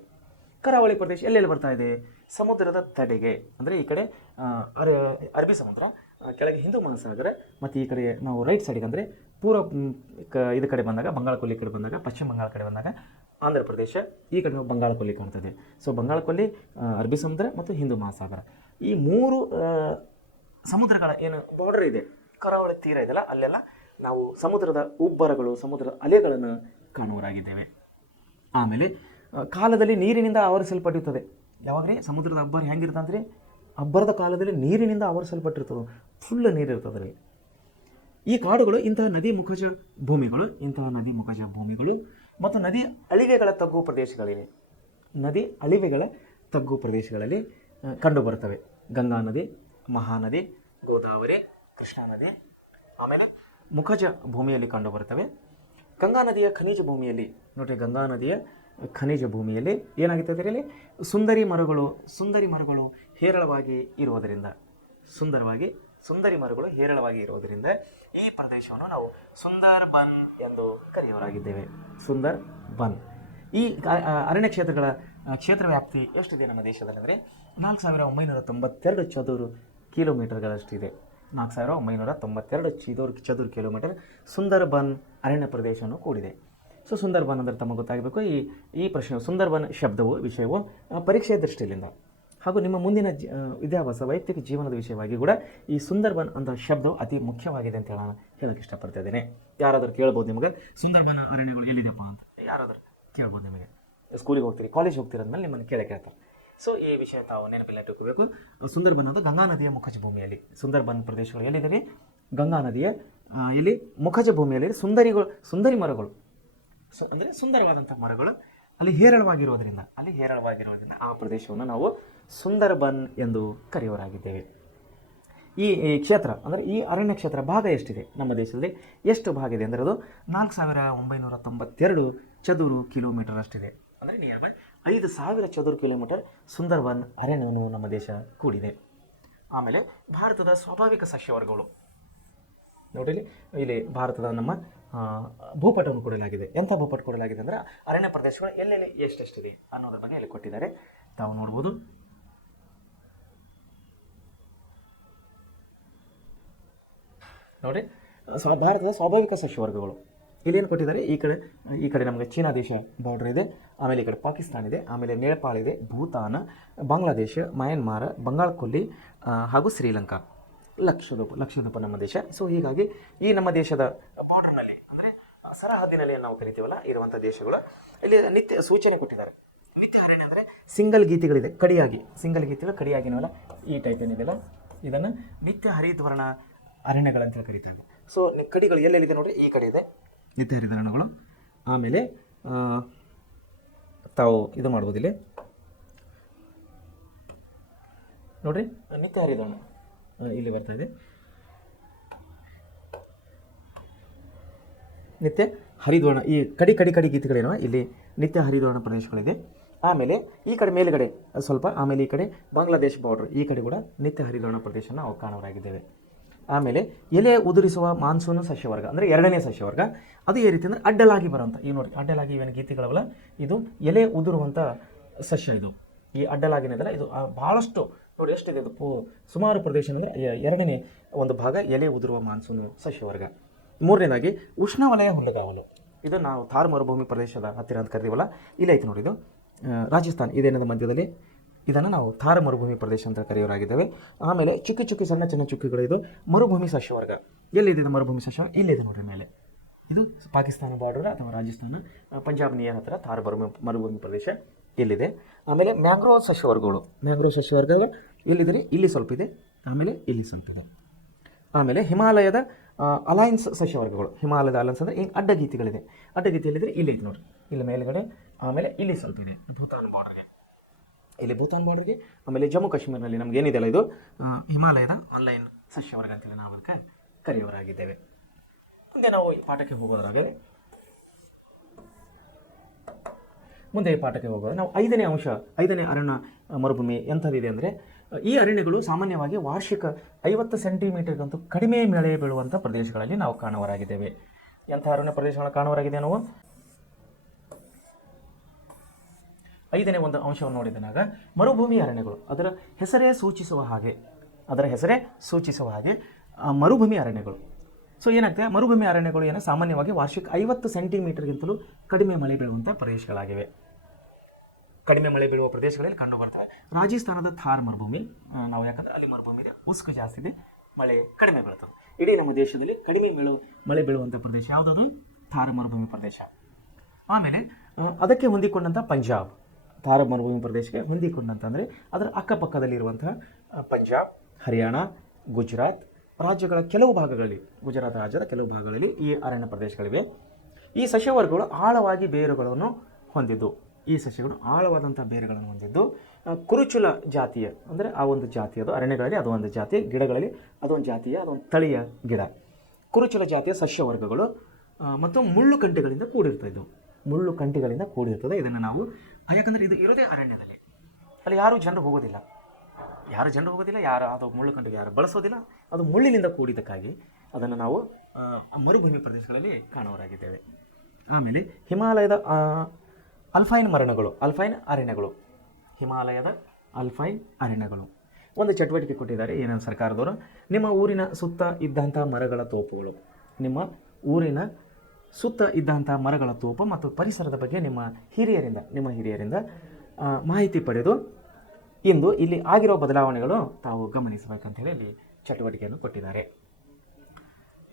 ಕರಾವಳಿ ಪ್ರದೇಶ ಎಲ್ಲೆಲ್ಲಿ ಬರ್ತಾ ಇದೆ? ಸಮುದ್ರದ ತಡೆಗೆ, ಅಂದರೆ ಈ ಕಡೆ ಅರಬ್ಬಿ ಸಮುದ್ರ, ಕೆಳಗೆ ಹಿಂದೂ ಮಹಾಸಾಗರ, ಮತ್ತು ಈ ಕಡೆ ನಾವು ರೈಟ್ ಸೈಡಿಗೆ ಅಂದರೆ ಪೂರ್ವ ಇದು ಕಡೆ ಬಂದಾಗ, ಬಂಗಾಳಕೊಲ್ಲಿ ಕಡೆ ಬಂದಾಗ, ಪಶ್ಚಿಮ ಬಂಗಾಳ ಕಡೆ ಬಂದಾಗ ಆಂಧ್ರ ಪ್ರದೇಶ, ಈ ಕಡೆ ನಾವು ಬಂಗಾಳಕೊಲ್ಲಿ ಕಾಣ್ತದೆ. ಸೊ ಬಂಗಾಳಕೊಲ್ಲಿ, ಅರಬ್ಬಿ ಸಮುದ್ರ ಮತ್ತು ಹಿಂದೂ ಮಹಾಸಾಗರ, ಈ 3 ಸಮುದ್ರಗಳ ಏನು ಬಾರ್ಡರ್ ಇದೆ, ಕರಾವಳಿ ತೀರ ಇದೆಯಲ್ಲ, ಅಲ್ಲೆಲ್ಲ ನಾವು ಸಮುದ್ರದ ಉಬ್ಬರಗಳು, ಸಮುದ್ರದ ಅಲೆಗಳನ್ನು ಕಾಣುವರಾಗಿದ್ದೇವೆ. ಆಮೇಲೆ ಕಾಲದಲ್ಲಿ ನೀರಿನಿಂದ ಆವರಿಸಲ್ಪಟ್ಟಿರ್ತದೆ. ಯಾವಾಗ್ರಿ ಸಮುದ್ರದ ಅಬ್ಬರ ಹೆಂಗಿರ್ತದೆ ಅಂದರೆ ಅಬ್ಬರದ ಕಾಲದಲ್ಲಿ ನೀರಿನಿಂದ ಆವರಿಸಲ್ಪಟ್ಟಿರ್ತದೆ, ಫುಲ್ ನೀರಿರ್ತದೆ. ಈ ಕಾಡುಗಳು ಇಂತಹ ನದಿ ಮುಖಜ ಭೂಮಿಗಳು ಮತ್ತು ನದಿ ಅಳಿವೆಗಳ ತಗ್ಗು ಪ್ರದೇಶಗಳಲ್ಲಿ ಕಂಡುಬರುತ್ತವೆ. ಗಂಗಾ ನದಿ, ಮಹಾನದಿ, ಗೋದಾವರಿ, ಕೃಷ್ಣಾ ನದಿ ಆಮೇಲೆ ಮುಖಜ ಭೂಮಿಯಲ್ಲಿ ಕಂಡುಬರುತ್ತವೆ. ಗಂಗಾ ನದಿಯ ಖನಿಜ ಭೂಮಿಯಲ್ಲಿ ಏನಾಗುತ್ತದೆ? ಇಲ್ಲಿ ಸುಂದರಿ ಮರಗಳು ಹೇರಳವಾಗಿ ಇರುವುದರಿಂದ, ಸುಂದರಿ ಮರಗಳು ಹೇರಳವಾಗಿ ಇರುವುದರಿಂದ ಈ ಪ್ರದೇಶವನ್ನು ನಾವು ಸುಂದರ್ ಬನ್ ಎಂದು ಕರೆಯುವರಾಗಿದ್ದೇವೆ. ಸುಂದರ್ ಬನ್. ಈ ಅರಣ್ಯ ಕ್ಷೇತ್ರಗಳ ಕ್ಷೇತ್ರ ವ್ಯಾಪ್ತಿ ಎಷ್ಟಿದೆ ನಮ್ಮ ದೇಶದಲ್ಲಿ ಅಂದರೆ 4992 ಚದುರು ಕಿಲೋಮೀಟರ್ಗಳಷ್ಟಿದೆ. 4992 ಚದುರು ಕಿಲೋಮೀಟರ್ ಸುಂದರ್ಬನ್ ಅರಣ್ಯ ಪ್ರದೇಶವನ್ನು ಕೂಡಿದೆ. ಸೊ ಸುಂದರ್ಬನ್ ಅಂದರೆ ತಮಗೆ ಗೊತ್ತಾಗಬೇಕು. ಈ ಪ್ರಶ್ನೆ ಸುಂದರ್ಬನ್ ಶಬ್ದವು ವಿಷಯವು ಪರೀಕ್ಷೆಯ ದೃಷ್ಟಿಯಿಂದ ಹಾಗೂ ನಿಮ್ಮ ಮುಂದಿನ ವಿದ್ಯಾಭ್ಯಾಸ ವೈಯಕ್ತಿಕ ಜೀವನದ ವಿಷಯವಾಗಿ ಕೂಡ ಈ ಸುಂದರ್ಬನ್ ಅಂತ ಶಬ್ದವು ಅತಿ ಮುಖ್ಯವಾಗಿದೆ ಅಂತ ನಾನು ಹೇಳಕ್ಕೆ ಇಷ್ಟಪಡ್ತಾ ಇದ್ದೇನೆ. ಯಾರಾದರೂ ಕೇಳ್ಬೋದು ನಿಮಗೆ ಸುಂದರ್ಬನ್ ಅರಣ್ಯಗಳು ಎಲ್ಲಿದೆಪ್ಪ ಅಂತ ಯಾರಾದರೂ ಕೇಳ್ಬೋದು. ನಿಮಗೆ ಸ್ಕೂಲಿಗೆ ಹೋಗ್ತೀರಿ, ಕಾಲೇಜ್ ಹೋಗ್ತಿರೋದ್ಮೇಲೆ ನಿಮ್ಮನ್ನು ಕೇಳ್ತಾರೆ. ಸೊ ಈ ವಿಷಯ ತಾವು ನೆನಪಿಲ್ಲ ಇಟ್ಟುಕೋಬೇಕು. ಸುಂದರ್ಬನ್ ಅದು ಗಂಗಾ ನದಿಯ ಮುಖಜ ಭೂಮಿಯಲ್ಲಿ, ಸುಂದರ್ಬನ್ ಪ್ರದೇಶಗಳು ಎಲ್ಲಿದೆ? ಗಂಗಾ ನದಿಯ ಇಲ್ಲಿ ಮುಖಜ ಭೂಮಿಯಲ್ಲಿ ಸುಂದರಿ ಮರಗಳು ಅಂದರೆ ಸುಂದರವಾದಂಥ ಮರಗಳು ಅಲ್ಲಿ ಹೇರಳವಾಗಿರೋದ್ರಿಂದ ಆ ಪ್ರದೇಶವನ್ನು ನಾವು ಸುಂದರ್ಬನ್ ಎಂದು ಕರೆಯುವರಾಗಿದ್ದೇವೆ. ಈ ಕ್ಷೇತ್ರ ಅಂದರೆ ಈ ಅರಣ್ಯ ಕ್ಷೇತ್ರ ಭಾಗ ಎಷ್ಟಿದೆ ನಮ್ಮ ದೇಶದಲ್ಲಿ? ಎಷ್ಟು ಭಾಗ ಇದೆ ಅಂದರೆ ಅದು 4992 ಚದುರು ಕಿಲೋಮೀಟರ್ ಅಷ್ಟಿದೆ. ಅಂದರೆ ನಿಯರ್ ಬೈ 5000 ಚದುರು ಕಿಲೋಮೀಟರ್ ಸುಂದರ್ಬನ್ ಅರಣ್ಯವನ್ನು ನಮ್ಮ ದೇಶ ಕೂಡಿದೆ. ಆಮೇಲೆ ಭಾರತದ ಸ್ವಾಭಾವಿಕ ಸಸ್ಯವರ್ಗಗಳು ನೋಡಿ, ಇಲ್ಲಿ ಭಾರತದ ನಮ್ಮ ಭೂಪಟವನ್ನು ಕೊಡಲಾಗಿದೆ. ಎಂಥ ಭೂಪಟ ಕೊಡಲಾಗಿದೆ ಅಂದರೆ ಅರಣ್ಯ ಪ್ರದೇಶಗಳು ಎಲ್ಲೆಲ್ಲಿ ಎಷ್ಟೆಷ್ಟಿದೆ ಅನ್ನೋದ್ರ ಬಗ್ಗೆ ಇಲ್ಲಿ ಕೊಟ್ಟಿದ್ದಾರೆ, ತಾವು ನೋಡ್ಬೋದು. ನೋಡಿ, ಭಾರತದ ಸ್ವಾಭಾವಿಕ ಸಸ್ಯವರ್ಗಗಳು ಇಲ್ಲೇನು ಕೊಟ್ಟಿದ್ದಾರೆ? ಈ ಕಡೆ ನಮಗೆ ಚೀನಾ ದೇಶ ಬಾರ್ಡರ್ ಇದೆ, ಆಮೇಲೆ ಈ ಕಡೆ ಪಾಕಿಸ್ತಾನ ಇದೆ, ಆಮೇಲೆ ನೇಪಾಳ ಇದೆ, ಭೂತಾನ್, ಬಾಂಗ್ಲಾದೇಶ, ಮಯನ್ಮಾರ್, ಬಂಗಾಳ ಕೊಲ್ಲಿ ಹಾಗೂ ಶ್ರೀಲಂಕಾ, ಲಕ್ಷದ್ವೀಪ ನಮ್ಮ ದೇಶ. ಸೊ ಹೀಗಾಗಿ ಈ ನಮ್ಮ ದೇಶದ ಬಾರ್ಡರ್ನಲ್ಲಿ ಅಂದರೆ ಸರಹದ್ದಿನಲ್ಲಿ ನಾವು ಕರಿತೀವಲ್ಲ ಇರುವಂಥ ದೇಶಗಳು ಇಲ್ಲಿ ನಿತ್ಯ ಸೂಚನೆ ಕೊಟ್ಟಿದ್ದಾರೆ. ನಿತ್ಯ ಅರಣ್ಯ ಅಂದರೆ ಸಿಂಗಲ್ ಗೀತೆಗಳಿದೆ, ಸಿಂಗಲ್ ಗೀತೆಗಳು ಕಡಿಯಾಗಿನವಲ್ಲ ಈ ಟೈಪ್ ಏನಿದೆಯಲ್ಲ ಇದನ್ನು ನಿತ್ಯ ಹರಿದ್ವರ್ಣ ಅರಣ್ಯಗಳಂತ ಕರಿತಾರೆ. ಸೊ ಕಡಿಗಳು ಎಲ್ಲೆಲ್ಲಿದೆ ನೋಡ್ರಿ, ಈ ಕಡೆ ಇದೆ ನಿತ್ಯ ಹರಿತ ಅರಣ್ಯಗಳು. ಆಮೇಲೆ ತಾವು ಇದು ಮಾಡ್ಬೋದಿಲ್ಲ ನೋಡ್ರಿ, ನಿತ್ಯ ಹರಿದ್ವರ್ಣ ಇಲ್ಲಿ ಬರ್ತಾ ಇದೆ, ನಿತ್ಯ ಹರಿದ್ವರ್ಣ. ಈ ಕಡಿ ಗೀತೆಗಳೇನೋ ಇಲ್ಲಿ ನಿತ್ಯ ಹರಿದ್ವರ್ಣ ಪ್ರದೇಶಗಳಿದೆ. ಆಮೇಲೆ ಈ ಕಡೆ ಮೇಲುಗಡೆ ಸ್ವಲ್ಪ, ಆಮೇಲೆ ಈ ಕಡೆ ಬಾಂಗ್ಲಾದೇಶ ಬಾರ್ಡರ್ ಈ ಕಡೆ ಕೂಡ ನಿತ್ಯ ಹರಿದ್ವರ್ಣ ಪ್ರದೇಶ ನಾವು ಕಾಣುವರಾಗಿದ್ದೇವೆ. ಆಮೇಲೆ ಎಲೆ ಉದುರಿಸುವ ಮಾನ್ಸೂನ್ ಸಸ್ಯವರ್ಗ ಅಂದರೆ ಎರಡನೇ ಸಸ್ಯವರ್ಗ, ಅದು ಈ ರೀತಿ ಅಂದರೆ ಅಡ್ಡಲಾಗಿ ಬರುವಂಥ, ಈ ನೋಡಿ ಅಡ್ಡಲಾಗಿ ಇವೇನು ಗೀತೆಗಳವಲ್ಲ, ಇದು ಎಲೆ ಉದುರುವಂಥ ಸಸ್ಯ. ಇದು ಈ ಅಡ್ಡಲಾಗಿನದಲ್ಲ, ಇದು ಭಾಳಷ್ಟು ನೋಡಿ ಎಷ್ಟಿದೆ, ಇದು ಸುಮಾರು ಪ್ರದೇಶ ಅಂದರೆ ಎರಡನೇ ಒಂದು ಭಾಗ ಎಲೆ ಉದುರುವ ಮಾನ್ಸೂನ್ ಸಸ್ಯವರ್ಗ. ಮೂರನೇದಾಗಿ ಉಷ್ಣವಲಯ ಹುಲ್ಲುಗಾವಲು, ಇದು ನಾವು ಥಾರ್ ಮರುಭೂಮಿ ಪ್ರದೇಶದ ಹತ್ತಿರ ಅಂತ ಕರಿತೀವಲ್ಲ, ಇಲ್ಲ ಐತೆ ನೋಡಿ, ಇದು ರಾಜಸ್ಥಾನ್ ಇದೇನದ ಮಧ್ಯದಲ್ಲಿ, ಇದನ್ನು ನಾವು ಥಾರ್ ಮರುಭೂಮಿ ಪ್ರದೇಶ ಅಂತ ಕರೆಯೋರಾಗಿದ್ದೇವೆ. ಆಮೇಲೆ ಚುಕ್ಕಿ ಸಣ್ಣ ಚುಕ್ಕಿಗಳು, ಇದು ಮರುಭೂಮಿ ಸಸ್ಯವರ್ಗ. ಎಲ್ಲಿದೆ ಮರುಭೂಮಿ ಸಸ್ಯವರ್ಗ? ಇಲ್ಲಿದೆ ನೋಡ್ರಿ ಮೇಲೆ, ಇದು ಪಾಕಿಸ್ತಾನ ಬಾರ್ಡರ್ ಅಥವಾ ರಾಜಸ್ಥಾನ ಪಂಜಾಬ್ ನಿಯರ್ ಹತ್ತಿರ ಥಾರ್ ಮರುಭೂಮಿ ಪ್ರದೇಶ ಇಲ್ಲಿದೆ. ಆಮೇಲೆ ಮ್ಯಾಂಗ್ರೋವ್ ಸಸ್ಯವರ್ಗಗಳು, ಎಲ್ಲಿದೆ? ಇಲ್ಲಿ ಸ್ವಲ್ಪ ಇದೆ, ಆಮೇಲೆ ಇಲ್ಲಿ ಸ್ವಲ್ಪ ಇದೆ. ಆಮೇಲೆ ಹಿಮಾಲಯದ ಅಲೈನ್ಸ್ ಸಸ್ಯವರ್ಗಗಳು, ಹಿಮಾಲಯದ ಅಲೈನ್ಸ್ ಅಂದರೆ ಹಿಂಗೆ ಅಡ್ಡಗೀತೆಗಳಿದೆ, ಅಡ್ಡಗೀತೆಯಲ್ಲಿದೆ ಇಲ್ಲಿ ಐತೆ ನೋಡ್ರಿ, ಇಲ್ಲಿ ಮೇಲುಗಡೆ, ಆಮೇಲೆ ಇಲ್ಲಿ ಸ್ವಲ್ಪ ಇದೆ ಭೂತಾನ್ ಬಾರ್ಡರ್ಗೆ, ಆಮೇಲೆ ಜಮ್ಮು ಕಾಶ್ಮೀರನಲ್ಲಿ ನಮ್ಗೆ ಏನಿದೆಯಲ್ಲ ಇದು ಹಿಮಾಲಯದ ಆನ್ಲೈನ್ ಸಸ್ಯವರ್ಗ ಅಂತೇಳಿ ನಾವು ಅದಕ್ಕೆ ಕರೆಯೋರಾಗಿದ್ದೇವೆ. ಮುಂದೆ ನಾವು ಈ ಪಾಠಕ್ಕೆ ಹೋಗೋದ್ರಾಗಲೇ ನಾವು ಐದನೇ ಅರಣ್ಯ ಮರುಭೂಮಿ ಎಂಥದಿದೆ ಅಂದರೆ, ಈ ಅರಣ್ಯಗಳು ಸಾಮಾನ್ಯವಾಗಿ ವಾರ್ಷಿಕ 50 ಸೆಂಟಿಮೀಟರ್ಗಂತೂ ಕಡಿಮೆ ಮಳೆ ಬೀಳುವಂಥ ಪ್ರದೇಶಗಳಲ್ಲಿ ನಾವು ಕಾಣುವರಾಗಿದ್ದೇವೆ. ಎಂಥ ಅರಣ್ಯ ಪ್ರದೇಶಗಳನ್ನು ಕಾಣುವರಾಗಿದೆ ನಾವು? ಐದನೇ ಒಂದು ಅಂಶವನ್ನು ನೋಡಿದಾಗ ಮರುಭೂಮಿ ಅರಣ್ಯಗಳು, ಅದರ ಹೆಸರೇ ಸೂಚಿಸುವ ಹಾಗೆ ಮರುಭೂಮಿ ಅರಣ್ಯಗಳು. ಸೊ ಏನಾಗ್ತದೆ, ಮರುಭೂಮಿ ಅರಣ್ಯಗಳು ಏನೋ ಸಾಮಾನ್ಯವಾಗಿ ವಾರ್ಷಿಕ 50 ಸೆಂಟಿಮೀಟರ್ಗಿಂತಲೂ ಕಡಿಮೆ ಮಳೆ ಬೀಳುವಂಥ ಪ್ರದೇಶಗಳಾಗಿವೆ. ಕಡಿಮೆ ಮಳೆ ಬೀಳುವ ಪ್ರದೇಶಗಳಲ್ಲಿ ಕಂಡು ಬರ್ತವೆ. ರಾಜಸ್ಥಾನದ ಥಾರ್ ಮರುಭೂಮಿ, ನಾವು ಯಾಕಂದರೆ ಅಲ್ಲಿ ಮರುಭೂಮಿ ಇದೆ, ಉಸ್ಕು ಜಾಸ್ತಿ ಇದೆ, ಮಳೆ ಕಡಿಮೆ ಬೀಳ್ತದೆ. ಇಡೀ ನಮ್ಮ ದೇಶದಲ್ಲಿ ಕಡಿಮೆ ಮಳೆ ಬೀಳುವಂಥ ಪ್ರದೇಶ ಯಾವುದದು? ಥಾರ್ ಮರುಭೂಮಿ ಪ್ರದೇಶ. ಆಮೇಲೆ ಅದಕ್ಕೆ ಹೊಂದಿಕೊಂಡಂಥ ಪಂಜಾಬ್, ಥಾರ್ ಮರುಭೂಮಿ ಪ್ರದೇಶಕ್ಕೆ ಹೊಂದಿಕೊಂಡಂತಂದರೆ ಅದರ ಅಕ್ಕಪಕ್ಕದಲ್ಲಿರುವಂತಹ ಪಂಜಾಬ್, ಹರಿಯಾಣ, ಗುಜರಾತ್ ರಾಜ್ಯಗಳ ಕೆಲವು ಭಾಗಗಳಲ್ಲಿ, ಗುಜರಾತ್ ರಾಜ್ಯದ ಕೆಲವು ಭಾಗಗಳಲ್ಲಿ ಈ ಅರಣ್ಯ ಪ್ರದೇಶಗಳಿವೆ. ಈ ಸಸ್ಯವರ್ಗಗಳು ಆಳವಾಗಿ ಬೇರುಗಳನ್ನು ಹೊಂದಿದ್ದು, ಕುರುಚುಲ ಜಾತಿಯ ಅಂದರೆ ಆ ಒಂದು ಜಾತಿ, ಅದು ಅರಣ್ಯಗಳಲ್ಲಿ ಅದು ಒಂದು ಜಾತಿ, ಗಿಡಗಳಲ್ಲಿ ಅದೊಂದು ಜಾತಿಯ ಅದೊಂದು ತಳಿಯ ಗಿಡ. ಕುರುಚುಲ ಜಾತಿಯ ಸಸ್ಯವರ್ಗಗಳು ಮತ್ತು ಮುಳ್ಳುಕಂಟಿಗಳಿಂದ ಕೂಡಿರ್ತದೆ. ಇದನ್ನು ನಾವು ಯಾಕಂದರೆ ಇದು ಇರೋದೇ ಅರಣ್ಯದಲ್ಲಿ, ಅಲ್ಲಿ ಯಾರೂ ಜನರು ಹೋಗೋದಿಲ್ಲ, ಯಾರು ಜನರು ಹೋಗೋದಿಲ್ಲ, ಯಾರು ಅದು ಮುಳ್ಳು ಕಂಟಿಗೆ ಯಾರು ಬಳಸೋದಿಲ್ಲ. ಅದು ಮುಳ್ಳಿನಿಂದ ಕೂಡಿದ್ದಕ್ಕಾಗಿ ಅದನ್ನು ನಾವು ಮರುಭೂಮಿ ಪ್ರದೇಶಗಳಲ್ಲಿ ಕಾಣುವರಾಗಿದ್ದೇವೆ. ಆಮೇಲೆ ಹಿಮಾಲಯದ ಅಲ್ಫೈನ್ ಮರಳುಗಳು, ಅಲ್ಫೈನ್ ಅರಣ್ಯಗಳು, ಹಿಮಾಲಯದ ಅಲ್ಫೈನ್ ಅರಣ್ಯಗಳು. ಒಂದು ಚಟುವಟಿಕೆ ಕೊಟ್ಟಿದ್ದಾರೆ ಏನೇನು ಸರ್ಕಾರದವರು, ನಿಮ್ಮ ಊರಿನ ಸುತ್ತ ಇದ್ದಂಥ ಮರಗಳ ತೋಪುಗಳು, ನಿಮ್ಮ ಊರಿನ ಸುತ್ತ ಇದ್ದಂಥ ಮರಗಳ ತೋಪು ಮತ್ತು ಪರಿಸರದ ಬಗ್ಗೆ ನಿಮ್ಮ ಹಿರಿಯರಿಂದ ಮಾಹಿತಿ ಪಡೆದು ಇಂದು ಇಲ್ಲಿ ಆಗಿರೋ ಬದಲಾವಣೆಗಳು ತಾವು ಗಮನಿಸಬೇಕಂತ ಹೇಳಿ ಇಲ್ಲಿ ಚಟುವಟಿಕೆಯನ್ನು ಕೊಟ್ಟಿದ್ದಾರೆ.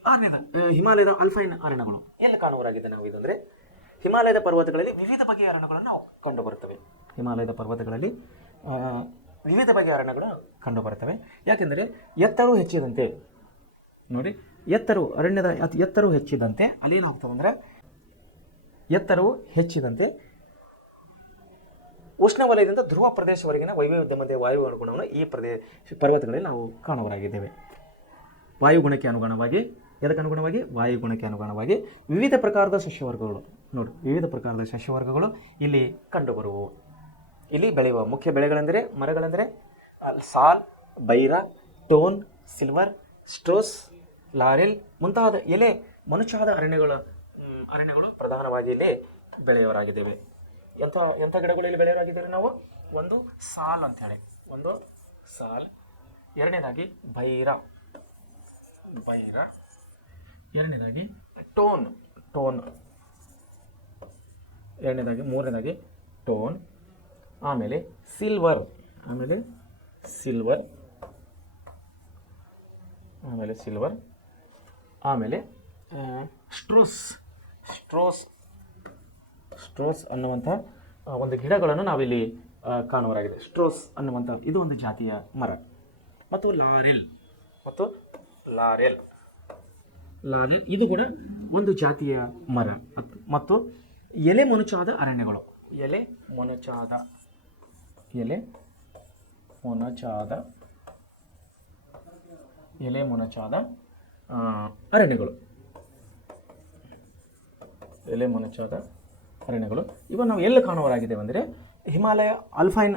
ಆರನೇದ ಹಿಮಾಲಯದ ಅಲ್ಫೈನ್ ಅರಣ್ಯಗಳು ಎಲ್ಲಿ ಕಾಣುವರಾಗಿದೆ ನಾವು ಇದಂದರೆ, ಹಿಮಾಲಯದ ಪರ್ವತಗಳಲ್ಲಿ ವಿವಿಧ ಬಗೆಯ ಅರಣ್ಯಗಳನ್ನು ನಾವು ಕಂಡುಬರುತ್ತವೆ. ಹಿಮಾಲಯದ ಪರ್ವತಗಳಲ್ಲಿ ವಿವಿಧ ಬಗೆಯ ಅರಣ್ಯಗಳು ಕಂಡುಬರುತ್ತವೆ. ಯಾಕೆಂದರೆ ಎತ್ತರವು ಹೆಚ್ಚಿದಂತೆ ನೋಡಿ, ಅರಣ್ಯದ ಎತ್ತರವು ಹೆಚ್ಚಿದಂತೆ ಅಲ್ಲೇನಾಗ್ತದೆ ಅಂದರೆ, ಎತ್ತರವು ಹೆಚ್ಚಿದಂತೆ ಉಷ್ಣವಲಯದಿಂದ ಧ್ರುವ ಪ್ರದೇಶವರೆಗಿನ ವೈವಿಧ್ಯಮಯ ವಾಯು ಗುಣವನ್ನು ಈ ಪರ್ವತಗಳಲ್ಲಿ ನಾವು ಕಾಣುವರಾಗಿದ್ದೇವೆ. ವಾಯುಗುಣಕ್ಕೆ ಅನುಗುಣವಾಗಿ, ವಾಯುಗುಣಕ್ಕೆ ಅನುಗುಣವಾಗಿ ವಿವಿಧ ಪ್ರಕಾರದ ಸಸ್ಯವರ್ಗಗಳು ನೋಡಿ, ವಿವಿಧ ಪ್ರಕಾರದ ಸಸ್ಯವರ್ಗಗಳು ಇಲ್ಲಿ ಕಂಡುಬರುವವು. ಇಲ್ಲಿ ಬೆಳೆಯುವ ಮುಖ್ಯ ಬೆಳೆಗಳೆಂದರೆ, ಮರಗಳೆಂದರೆ ಸಾಲ್, ಬೈರ, ಟೋನ್, ಸಿಲ್ವರ್, ಸ್ಟ್ರೋಸ್, ಲಾರೆಲ್ ಮುಂತಾದ ಎಲೆ ಮನುಷ್ಯಾದ ಅರಣ್ಯಗಳು ಪ್ರಧಾನವಾಗಿ ಇಲ್ಲಿ ಬೆಳೆಯವರಾಗಿದ್ದೇವೆ. ಎಂಥ ಗಿಡಗಳು ಇಲ್ಲಿ ಬೆಳೆಯವರಾಗಿದ್ದೇವೆ ನಾವು? ಒಂದು ಸಾಲ್ ಅಂತೇಳಿ, ಒಂದು ಸಾಲ್, ಎರಡನೇದಾಗಿ ಬೈರ, ಎರಡನೇದಾಗಿ ಟೋನ್, ಮೂರನೇದಾಗಿ ಟೋನ್, ಆಮೇಲೆ ಸಿಲ್ವರ್, ಆಮೇಲೆ ಸ್ಟ್ರೋಸ್ ಅನ್ನುವಂಥ ಒಂದು ಗಿಡಗಳನ್ನು ನಾವಿಲ್ಲಿ ಕಾಣುವರಾಗಿದೆ. ಸ್ಟ್ರೋಸ್ ಅನ್ನುವಂಥ ಇದು ಒಂದು ಜಾತಿಯ ಮರ. ಮತ್ತು ಲಾರೆಲ್ ಇದು ಕೂಡ ಒಂದು ಜಾತಿಯ ಮರ. ಮತ್ತು ಎಲೆ ಮೊನಚಾದ ಅರಣ್ಯಗಳು, ಎಲೆ ಮೊನಚಾದ ಅರಣ್ಯಗಳು ಇವು ನಾವು ಎಲ್ಲಿ ಕಾಣುವರಾಗಿದ್ದೇವೆ ಅಂದರೆ, ಹಿಮಾಲಯದ ಅಲ್ಫೈನ್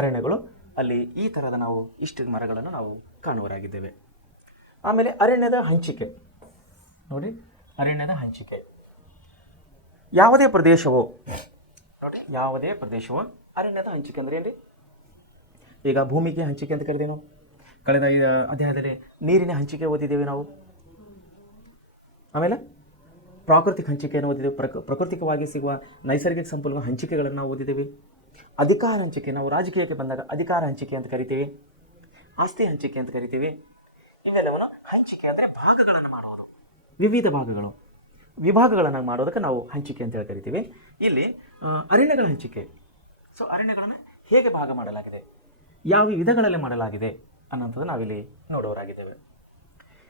ಅರಣ್ಯಗಳು ಅಲ್ಲಿ ಈ ಥರದ ನಾವು ಇಷ್ಟು ಮರಗಳನ್ನು ನಾವು ಕಾಣುವರಾಗಿದ್ದೇವೆ. ಆಮೇಲೆ ಅರಣ್ಯದ ಹಂಚಿಕೆ ನೋಡಿ, ಯಾವುದೇ ಪ್ರದೇಶವು ಅರಣ್ಯದ ಹಂಚಿಕೆ ಅಂದರೆ ಏನ್ರಿ? ಈಗ ಭೂಮಿಗೆ ಹಂಚಿಕೆ ಅಂತ ಕರಿದೇವೆ ನಾವು. ಕಳೆದ ಅಧ್ಯಾಯದಲ್ಲಿ ನೀರಿನ ಹಂಚಿಕೆ ಓದಿದ್ದೇವೆ ನಾವು. ಆಮೇಲೆ ಪ್ರಾಕೃತಿಕ ಹಂಚಿಕೆಯನ್ನು ಓದಿದ್ದೇವೆ, ಪ್ರಕೃತಿಕವಾಗಿ ಸಿಗುವ ನೈಸರ್ಗಿಕ ಸಂಪನ್ಮೂಲ ಹಂಚಿಕೆಗಳನ್ನು ನಾವು ಓದಿದ್ದೇವೆ. ಅಧಿಕಾರ ಹಂಚಿಕೆ, ನಾವು ರಾಜಕೀಯಕ್ಕೆ ಬಂದಾಗ ಅಧಿಕಾರ ಹಂಚಿಕೆ ಅಂತ ಕರಿತೀವಿ, ಆಸ್ತಿ ಹಂಚಿಕೆ ಅಂತ ಕರಿತೀವಿ. ಇವೆಲ್ಲವನ್ನು ಹಂಚಿಕೆ ಅಂದರೆ ಭಾಗಗಳನ್ನು ಮಾಡುವುದು, ವಿವಿಧ ವಿಭಾಗಗಳನ್ನು ಮಾಡೋದಕ್ಕೆ ನಾವು ಹಂಚಿಕೆ ಅಂತ ಹೇಳಿ ಕರಿತೀವಿ. ಇಲ್ಲಿ ಅರಣ್ಯಗಳ ಹಂಚಿಕೆ, ಸೊ ಅರಣ್ಯಗಳನ್ನು ಹೇಗೆ ಭಾಗ ಮಾಡಲಾಗಿದೆ, ಯಾವ ವಿಧಗಳಲ್ಲಿ ಮಾಡಲಾಗಿದೆ ಅನ್ನೋಂಥದ್ದು ನಾವಿಲ್ಲಿ ನೋಡುವರಾಗಿದ್ದೇವೆ.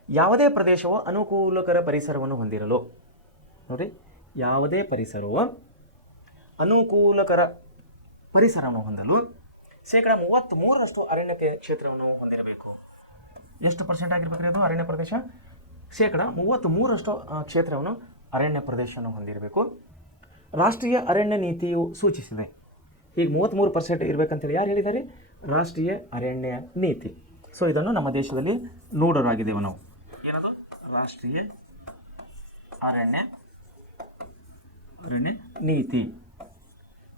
ಯಾವುದೇ ಪ್ರದೇಶವು ಅನುಕೂಲಕರ ಪರಿಸರವನ್ನು ಹೊಂದಿರಲು ನೋಡಿ, ಯಾವುದೇ ಪರಿಸರವು ಅನುಕೂಲಕರ ಪರಿಸರವನ್ನು ಹೊಂದಲು 33% ಅರಣ್ಯ ಕ್ಷೇತ್ರವನ್ನು ಹೊಂದಿರಬೇಕು. ಎಷ್ಟು ಪರ್ಸೆಂಟ್ ಆಗಿರ್ಬೇಕ್ರಿ ಅದು ಅರಣ್ಯ ಪ್ರದೇಶ? 33% ಕ್ಷೇತ್ರವನ್ನು ಅರಣ್ಯ ಪ್ರದೇಶವನ್ನು ಹೊಂದಿರಬೇಕು. ರಾಷ್ಟ್ರೀಯ ಅರಣ್ಯ ನೀತಿಯು ಸೂಚಿಸಿದೆ. ಈಗ 33% ಇರಬೇಕಂತೇಳಿ ಯಾರು ಹೇಳಿದ್ದಾರೆ? ರಾಷ್ಟ್ರೀಯ ಅರಣ್ಯ ನೀತಿ. ಸೊ ಇದನ್ನು ನಮ್ಮ ದೇಶದಲ್ಲಿ ನೋಡೋರಾಗಿದ್ದೇವೆ ನಾವು. ಏನದು? ರಾಷ್ಟ್ರೀಯ ಅರಣ್ಯ ನೀತಿ.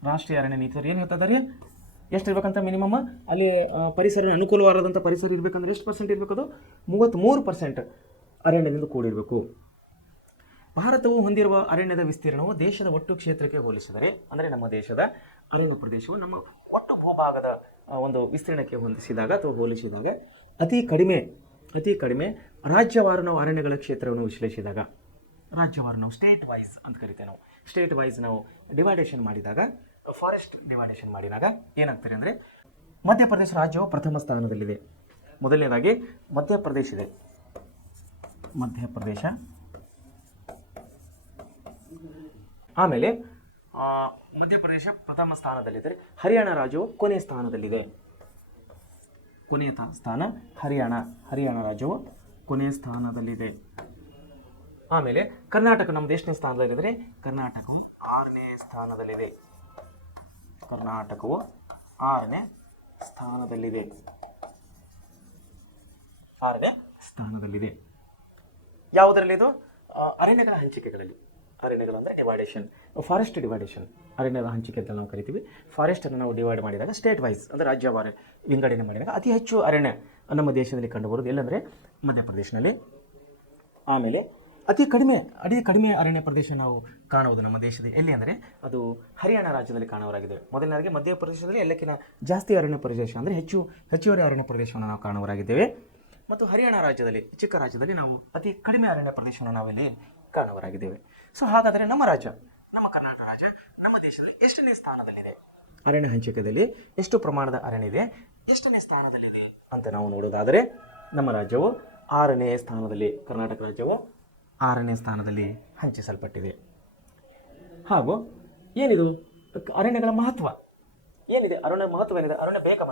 ರಾಷ್ಟ್ರೀಯ ಅರಣ್ಯ ನೀತಿ ಏನು ಹೇಳ್ತಿದ್ದಾರೆ? ಎಷ್ಟು ಇರ್ಬೇಕಂತ ಮಿನಿಮಮ್ ಅಲ್ಲಿ ಪರಿಸರ ಅನುಕೂಲವಾದಂಥ ಪರಿಸರ ಇರಬೇಕಂದ್ರೆ ಎಷ್ಟು ಪರ್ಸೆಂಟ್ ಇರಬೇಕು? ಅದು 33% ಅರಣ್ಯದಿಂದ ಕೂಡಿರಬೇಕು. ಭಾರತವು ಹೊಂದಿರುವ ಅರಣ್ಯದ ವಿಸ್ತೀರ್ಣವು ದೇಶದ ಒಟ್ಟು ಕ್ಷೇತ್ರಕ್ಕೆ ಹೋಲಿಸಿದರೆ, ಅಂದರೆ ನಮ್ಮ ದೇಶದ ಅರಣ್ಯ ಪ್ರದೇಶವು ನಮ್ಮ ಒಟ್ಟು ಭೂಭಾಗದ ಒಂದು ವಿಸ್ತೀರ್ಣಕ್ಕೆ ಹೊಂದಿಸಿದಾಗ ಅಥವಾ ಹೋಲಿಸಿದಾಗ ಅತಿ ಕಡಿಮೆ ರಾಜ್ಯವಾರು ನಾವು ಅರಣ್ಯಗಳ ಕ್ಷೇತ್ರವನ್ನು ವಿಶ್ಲೇಷಿಸಿದಾಗ, ರಾಜ್ಯವಾರು ನಾವು ಸ್ಟೇಟ್ ವೈಸ್ ಅಂತ ಕರಿತೇವೆ. ನಾವು ಸ್ಟೇಟ್ ವೈಸ್ ನಾವು ಡಿವೈಡೇಷನ್ ಮಾಡಿದಾಗ, ಫಾರೆಸ್ಟ್ ಡಿವೈಡೇಷನ್ ಮಾಡಿದಾಗ ಏನಾಗ್ತದೆ ಅಂದರೆ, ಮಧ್ಯಪ್ರದೇಶ ರಾಜ್ಯವು ಪ್ರಥಮ ಸ್ಥಾನದಲ್ಲಿದೆ. ಮೊದಲನೇದಾಗಿ ಮಧ್ಯಪ್ರದೇಶ ಇದೆ. ಆಮೇಲೆ ಮಧ್ಯಪ್ರದೇಶ ಪ್ರಥಮ ಸ್ಥಾನದಲ್ಲಿದ್ದರೆ ಹರಿಯಾಣ ರಾಜ್ಯವು ಕೊನೆಯ ಸ್ಥಾನದಲ್ಲಿದೆ. ಹರಿಯಾಣ ರಾಜ್ಯವು ಕೊನೆಯ ಸ್ಥಾನದಲ್ಲಿದೆ. ಆಮೇಲೆ ಕರ್ನಾಟಕ ನಮ್ಮ ದೇಶದ ಸ್ಥಾನದಲ್ಲಿದ್ದರೆ ಕರ್ನಾಟಕವು 6ನೇ ಸ್ಥಾನದಲ್ಲಿದೆ. ಸ್ಥಾನದಲ್ಲಿದೆ. 6ನೇ ಸ್ಥಾನದಲ್ಲಿದೆ. ಯಾವುದರಲ್ಲಿ ಇದು? ಅರಣ್ಯಗಳ ಹಂಚಿಕೆಗಳಲ್ಲಿ. ಅರಣ್ಯಗಳು ಅಂದರೆ ಡಿವೈಡೇಷನ್, ಫಾರೆಸ್ಟ್ ಡಿವೈಡೇಷನ್, ಅರಣ್ಯದ ಹಂಚಿಕೆ ಅಂತ ನಾವು ಕರಿತೀವಿ. ಫಾರೆಸ್ಟನ್ನು ನಾವು ಡಿವೈಡ್ ಮಾಡಿದಾಗ ಸ್ಟೇಟ್ ವೈಸ್ ಅಂದರೆ ರಾಜ್ಯವಾರ ವಿಂಗಡಣೆ ಮಾಡಿದಾಗ ಅತಿ ಹೆಚ್ಚು ಅರಣ್ಯ ನಮ್ಮ ದೇಶದಲ್ಲಿ ಕಂಡುಬರೋದು ಎಲ್ಲಂದರೆ ಮಧ್ಯಪ್ರದೇಶನಲ್ಲಿ. ಆಮೇಲೆ ಅತಿ ಕಡಿಮೆ ಅರಣ್ಯ ಪ್ರದೇಶ ನಾವು ಕಾಣುವುದು ನಮ್ಮ ದೇಶದ ಎಲ್ಲಿ ಅಂದರೆ ಅದು ಹರಿಯಾಣ ರಾಜ್ಯದಲ್ಲಿ ಕಾಣುವರಾಗಿದ್ದೇವೆ. ಮೊದಲನೇದಾಗಿ ಮಧ್ಯಪ್ರದೇಶದಲ್ಲಿ ಎಲ್ಲಕ್ಕಿಂತ ಜಾಸ್ತಿ ಅರಣ್ಯ ಪ್ರದೇಶ ಅಂದರೆ ಹೆಚ್ಚುವರಿ ಅರಣ್ಯ ಪ್ರದೇಶವನ್ನು ನಾವು ಕಾಣುವರಾಗಿದ್ದೇವೆ. ಮತ್ತು ಹರಿಯಾಣ ರಾಜ್ಯದಲ್ಲಿ, ಚಿಕ್ಕ ರಾಜ್ಯದಲ್ಲಿ ನಾವು ಅತಿ ಕಡಿಮೆ ಅರಣ್ಯ ಪ್ರದೇಶವನ್ನು ನಾವಿಲ್ಲಿ ಕಾಣುವರಾಗಿದ್ದೇವೆ. ಸೊ ಹಾಗಾದರೆ ನಮ್ಮ ರಾಜ್ಯ, ನಮ್ಮ ಕರ್ನಾಟಕ ರಾಜ್ಯ ನಮ್ಮ ದೇಶದಲ್ಲಿ ಎಷ್ಟನೇ ಸ್ಥಾನದಲ್ಲಿದೆ? ಅರಣ್ಯ ಹಂಚಿಕೆಯಲ್ಲಿ ಎಷ್ಟು ಪ್ರಮಾಣದ ಅರಣ್ಯ ಇದೆ, ಎಷ್ಟನೇ ಸ್ಥಾನದಲ್ಲಿದೆ ಅಂತ ನಾವು ನೋಡೋದಾದರೆ ನಮ್ಮ ರಾಜ್ಯವು 6ನೇ ಸ್ಥಾನದಲ್ಲಿ, ಕರ್ನಾಟಕ ರಾಜ್ಯವು 6ನೇ ಸ್ಥಾನದಲ್ಲಿ ಹಂಚಿಸಲ್ಪಟ್ಟಿದೆ. ಹಾಗೂ ಏನಿದು ಅರಣ್ಯಗಳ ಮಹತ್ವ ಏನಿದೆ? ಅರಣ್ಯ ಮಹತ್ವ ಏನಿದೆ? ಅರಣ್ಯ ಬೇಕಾ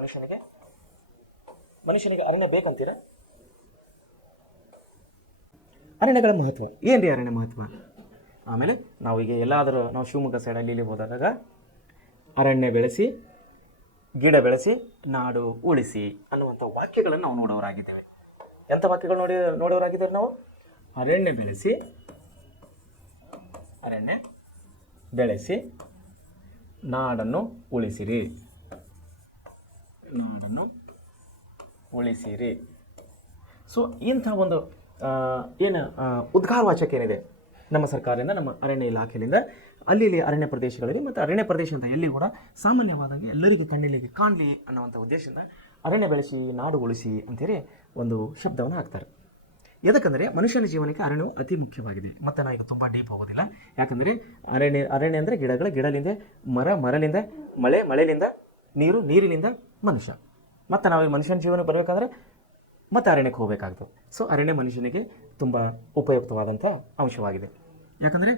ಮನುಷ್ಯನಿಗೆ ಅರಣ್ಯ ಬೇಕಂತೀರಾ? ಅರಣ್ಯಗಳ ಮಹತ್ವ ಏನ್ರಿ? ಅರಣ್ಯ ಮಹತ್ವ ಆಮೇಲೆ ನಾವು ಈಗ ಎಲ್ಲಾದರೂ ನಾವು ಶಿವಮೊಗ್ಗ ಸೈಡಲ್ಲಿ ಇಲ್ಲಿ ಹೋದಾಗ ಅರಣ್ಯ ಬೆಳೆಸಿ, ಗಿಡ ಬೆಳೆಸಿ, ನಾಡು ಉಳಿಸಿ ಅನ್ನುವಂಥ ವಾಕ್ಯಗಳನ್ನು ನಾವು ನೋಡೋರಾಗಿದ್ದೇವೆ. ಎಂಥ ವಾಕ್ಯಗಳು ನೋಡೋರಾಗಿದ್ದೇವೆ ನಾವು? ಅರಣ್ಯ ಬೆಳೆಸಿ ನಾಡನ್ನು ಉಳಿಸಿರಿ. ಸೊ ಇಂಥ ಒಂದು ಉದ್ಗಾರ ವಾಚಕ ಏನಿದೆ ನಮ್ಮ ಸರ್ಕಾರದಿಂದ, ನಮ್ಮ ಅರಣ್ಯ ಇಲಾಖೆಯಿಂದ ಅಲ್ಲಿ ಅರಣ್ಯ ಪ್ರದೇಶಗಳಲ್ಲಿ ಮತ್ತು ಅರಣ್ಯ ಪ್ರದೇಶ ಅಂತ ಎಲ್ಲಿ ಕೂಡ ಸಾಮಾನ್ಯವಾದಂಗೆ ಎಲ್ಲರಿಗೂ ಕಣ್ಣಿಗೆ ಕಾಣಲಿ ಅನ್ನುವಂಥ ಉದ್ದೇಶದಿಂದ ಅರಣ್ಯ ಬೆಳೆಸಿ ನಾಡು ಉಳಿಸಿ ಅಂತೇಳಿ ಒಂದು ಶಬ್ದವನ್ನು ಹಾಕ್ತಾರೆ. ಎದಕ್ಕಂದರೆ ಮನುಷ್ಯನ ಜೀವನಕ್ಕೆ ಅರಣ್ಯವು ಅತಿ ಮುಖ್ಯವಾಗಿದೆ. ಮತ್ತು ನಾವು ಈಗ ತುಂಬ ಡೀಪ್ ಹೋಗೋದಿಲ್ಲ, ಯಾಕಂದರೆ ಅರಣ್ಯ ಅಂದರೆ ಗಿಡಲಿಂದ ಮರ, ಮರಲಿಂದ ಮಳೆ, ಮಳೆಲಿಂದ ನೀರು, ನೀರಿನಿಂದ ಮನುಷ್ಯ. ಮತ್ತು ನಾವು ಈ ಮನುಷ್ಯನ ಜೀವನಕ್ಕೆ ಬರಬೇಕಾದ್ರೆ ಮತ್ತು ಅರಣ್ಯಕ್ಕೆ ಹೋಗಬೇಕಾಗ್ತದೆ. ಸೊ ಅರಣ್ಯ ಮನುಷ್ಯನಿಗೆ ತುಂಬ ಉಪಯುಕ್ತವಾದಂಥ ಅಂಶವಾಗಿದೆ. ಯಾಕಂದರೆ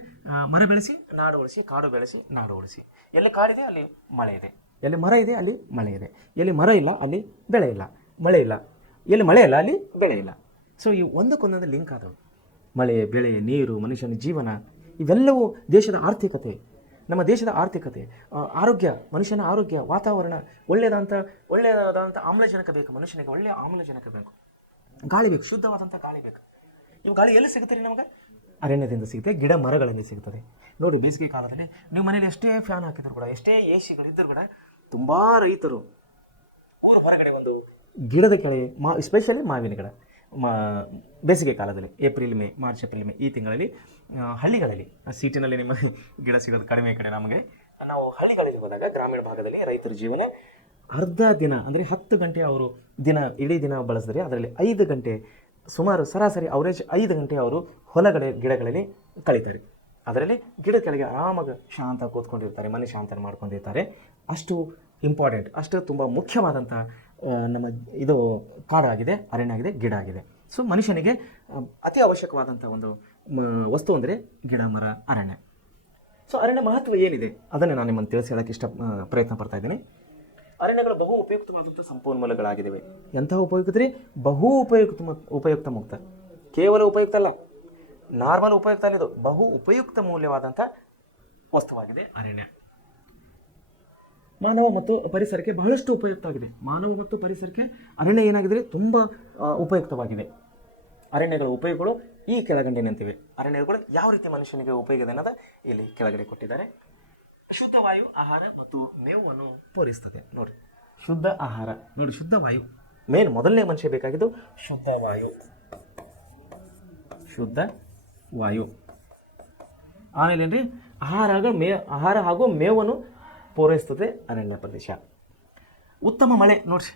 ಮರ ಬೆಳೆಸಿ ನಾಡು ಉಳಿಸಿ, ಕಾಡು ಬೆಳೆಸಿ ನಾಡು ಉಳಿಸಿ. ಎಲ್ಲಿ ಕಾಡಿದೆ ಅಲ್ಲಿ ಮಳೆ ಇದೆ, ಎಲ್ಲಿ ಮರ ಇದೆ ಅಲ್ಲಿ ಮಳೆ ಇದೆ, ಎಲ್ಲಿ ಮರ ಇಲ್ಲ ಅಲ್ಲಿ ಬೆಳೆ ಇಲ್ಲ, ಮಳೆ ಇಲ್ಲ, ಎಲ್ಲಿ ಮಳೆ ಇಲ್ಲ ಅಲ್ಲಿ ಬೆಳೆ ಇಲ್ಲ. ಸೊ ಈ ಒಂದಕ್ಕೊಂದೊಂದು ಲಿಂಕ್ ಆದವು. ಮಳೆ, ಬೆಳೆ, ನೀರು, ಮನುಷ್ಯನ ಜೀವನ ಇವೆಲ್ಲವೂ ದೇಶದ ಆರ್ಥಿಕತೆ, ನಮ್ಮ ದೇಶದ ಆರ್ಥಿಕತೆ, ಆರೋಗ್ಯ, ಮನುಷ್ಯನ ಆರೋಗ್ಯ, ವಾತಾವರಣ ಒಳ್ಳೆಯದಾದಂಥ ಆಮ್ಲಜನಕ ಬೇಕು ಮನುಷ್ಯನಿಗೆ, ಒಳ್ಳೆಯ ಆಮ್ಲಜನಕ ಬೇಕು, ಗಾಳಿ ಬೇಕು, ಶುದ್ಧವಾದಂಥ ಗಾಳಿ ಬೇಕು. ಇವು ಗಾಳಿ ಎಲ್ಲಿ ಸಿಗುತ್ತೆ ರೀ ನಮಗೆ? ಅರಣ್ಯದಿಂದ ಸಿಗುತ್ತೆ, ಗಿಡ ಮರಗಳಲ್ಲಿ ಸಿಗ್ತದೆ. ನೋಡಿ ಬೇಸಿಗೆ ಕಾಲದಲ್ಲಿ ನೀವು ಮನೇಲಿ ಎಷ್ಟೇ ಫ್ಯಾನ್ ಹಾಕಿದ್ರು ಕೂಡ, ಎಷ್ಟೇ ಎಸಿಗಳಿದ್ದರೂ ಕೂಡ ತುಂಬ ರೈತರು ಊರ ಹೊರಗಡೆ ಒಂದು ಗಿಡದ ಕೆಳಗೆ ಎಸ್ಪೆಷಲಿ ಮಾವಿನ ಗಿಡ ಬೇಸಿಗೆ ಕಾಲದಲ್ಲಿ ಮಾರ್ಚ್ ಏಪ್ರಿಲ್ ಮೇ ಈ ತಿಂಗಳಲ್ಲಿ ಹಳ್ಳಿಗಳಲ್ಲಿ, ಸಿಟಿನಲ್ಲಿ ನಿಮ್ಮ ಗಿಡ ಸಿಗೋದು ಕಡಿಮೆ ಕಡೆ. ನಮಗೆ ನಾವು ಹಳ್ಳಿಗಳಲ್ಲಿ ಹೋದಾಗ ಗ್ರಾಮೀಣ ಭಾಗದಲ್ಲಿ ರೈತರ ಜೀವನ ಅರ್ಧ ದಿನ ಅಂದರೆ 10 ಗಂಟೆ ಅವರು ಇಡೀ ದಿನ ಬಳಸಿದ್ರೆ ಅದರಲ್ಲಿ 5 ಗಂಟೆ ಸುಮಾರು ಸರಾಸರಿ ಅವರೇಜ್ 5 ಗಂಟೆ ಅವರು ಗಿಡಗಳಲ್ಲಿ ಕಳೀತಾರೆ. ಅದರಲ್ಲಿ ಗಿಡ ಕೆಳಗೆ ಆರಾಮಾಗಿ ಶಾಂತ ಕೂತ್ಕೊಂಡಿರ್ತಾರೆ, ಮನೆ ಶಾಂತ ಮಾಡ್ಕೊಂಡಿರ್ತಾರೆ. ಅಷ್ಟು ಇಂಪಾರ್ಟೆಂಟ್, ಅಷ್ಟು ತುಂಬ ಮುಖ್ಯವಾದಂಥ ನಮ್ಮ ಇದು ಕಾಡಾಗಿದೆ, ಅರಣ್ಯ ಆಗಿದೆ, ಗಿಡ ಆಗಿದೆ. ಸೊ ಮನುಷ್ಯನಿಗೆ ಅತಿ ಅವಶ್ಯಕವಾದಂಥ ಒಂದು ವಸ್ತು ಅಂದರೆ ಗಿಡ, ಮರ, ಅರಣ್ಯ. ಸೊ ಅರಣ್ಯ ಮಹತ್ವ ಏನಿದೆ ಅದನ್ನು ನಾನು ನಿಮ್ಮನ್ನು ತಿಳಿಸಿ ಹೇಳೋಕ್ಕೆ ಪ್ರಯತ್ನ ಪಡ್ತಾ ಇದ್ದೀನಿ. ಅರಣ್ಯಗಳು ಬಹು ಉಪಯುಕ್ತವಾದಂಥ ಸಂಪನ್ಮೂಲಗಳಾಗಿದ್ದಾವೆ. ಎಂತಹ ಉಪಯುಕ್ತರಿ? ಬಹು ಉಪಯುಕ್ತ ಮುಕ್ತ. ಕೇವಲ ಉಪಯುಕ್ತ ಅಲ್ಲ, ನಾರ್ಮಲ್ ಉಪಯುಕ್ತ ಅಲ್ಲಿದು, ಬಹು ಉಪಯುಕ್ತ ಮೌಲ್ಯವಾದಂಥ ವಸ್ತುವಾಗಿದೆ ಅರಣ್ಯ. ಮಾನವ ಮತ್ತು ಪರಿಸರಕ್ಕೆ ಬಹಳಷ್ಟು ಉಪಯುಕ್ತವಾಗಿದೆ. ಮಾನವ ಮತ್ತು ಪರಿಸರಕ್ಕೆ ಅರಣ್ಯ ಏನಾಗಿದೆ? ತುಂಬ ಉಪಯುಕ್ತವಾಗಿದೆ. ಅರಣ್ಯಗಳ ಉಪಯೋಗಗಳು ಈ ಕೆಳಗಂಡಿನಂತಿವೆ. ಅರಣ್ಯಗಳು ಯಾವ ರೀತಿ ಮನುಷ್ಯನಿಗೆ ಉಪಯೋಗ ಇದೆ ಅನ್ನೋದು ಇಲ್ಲಿ ಕೆಳಗಡೆ ಕೊಟ್ಟಿದ್ದಾರೆ. ಶುದ್ಧ ವಾಯು, ಆಹಾರ ಮತ್ತು ಮೇವನ್ನು ಪೂರೈಸ್ತದೆ. ನೋಡಿ, ಶುದ್ಧ ಆಹಾರ, ನೋಡಿ ಶುದ್ಧ ವಾಯು ಮೊದಲನೇ ಮನುಷ್ಯ ಬೇಕಾಗಿದ್ದು ಶುದ್ಧ ವಾಯು. ಆಮೇಲೆ ಏನ್ರಿ? ಆಹಾರ ಹಾಗೂ ಮೇವನ್ನು ಪೂರೈಸ್ತದೆ ಅರಣ್ಯ ಪ್ರದೇಶ. ಉತ್ತಮ ಮಳೆ, ನೋಡ್ರಿ,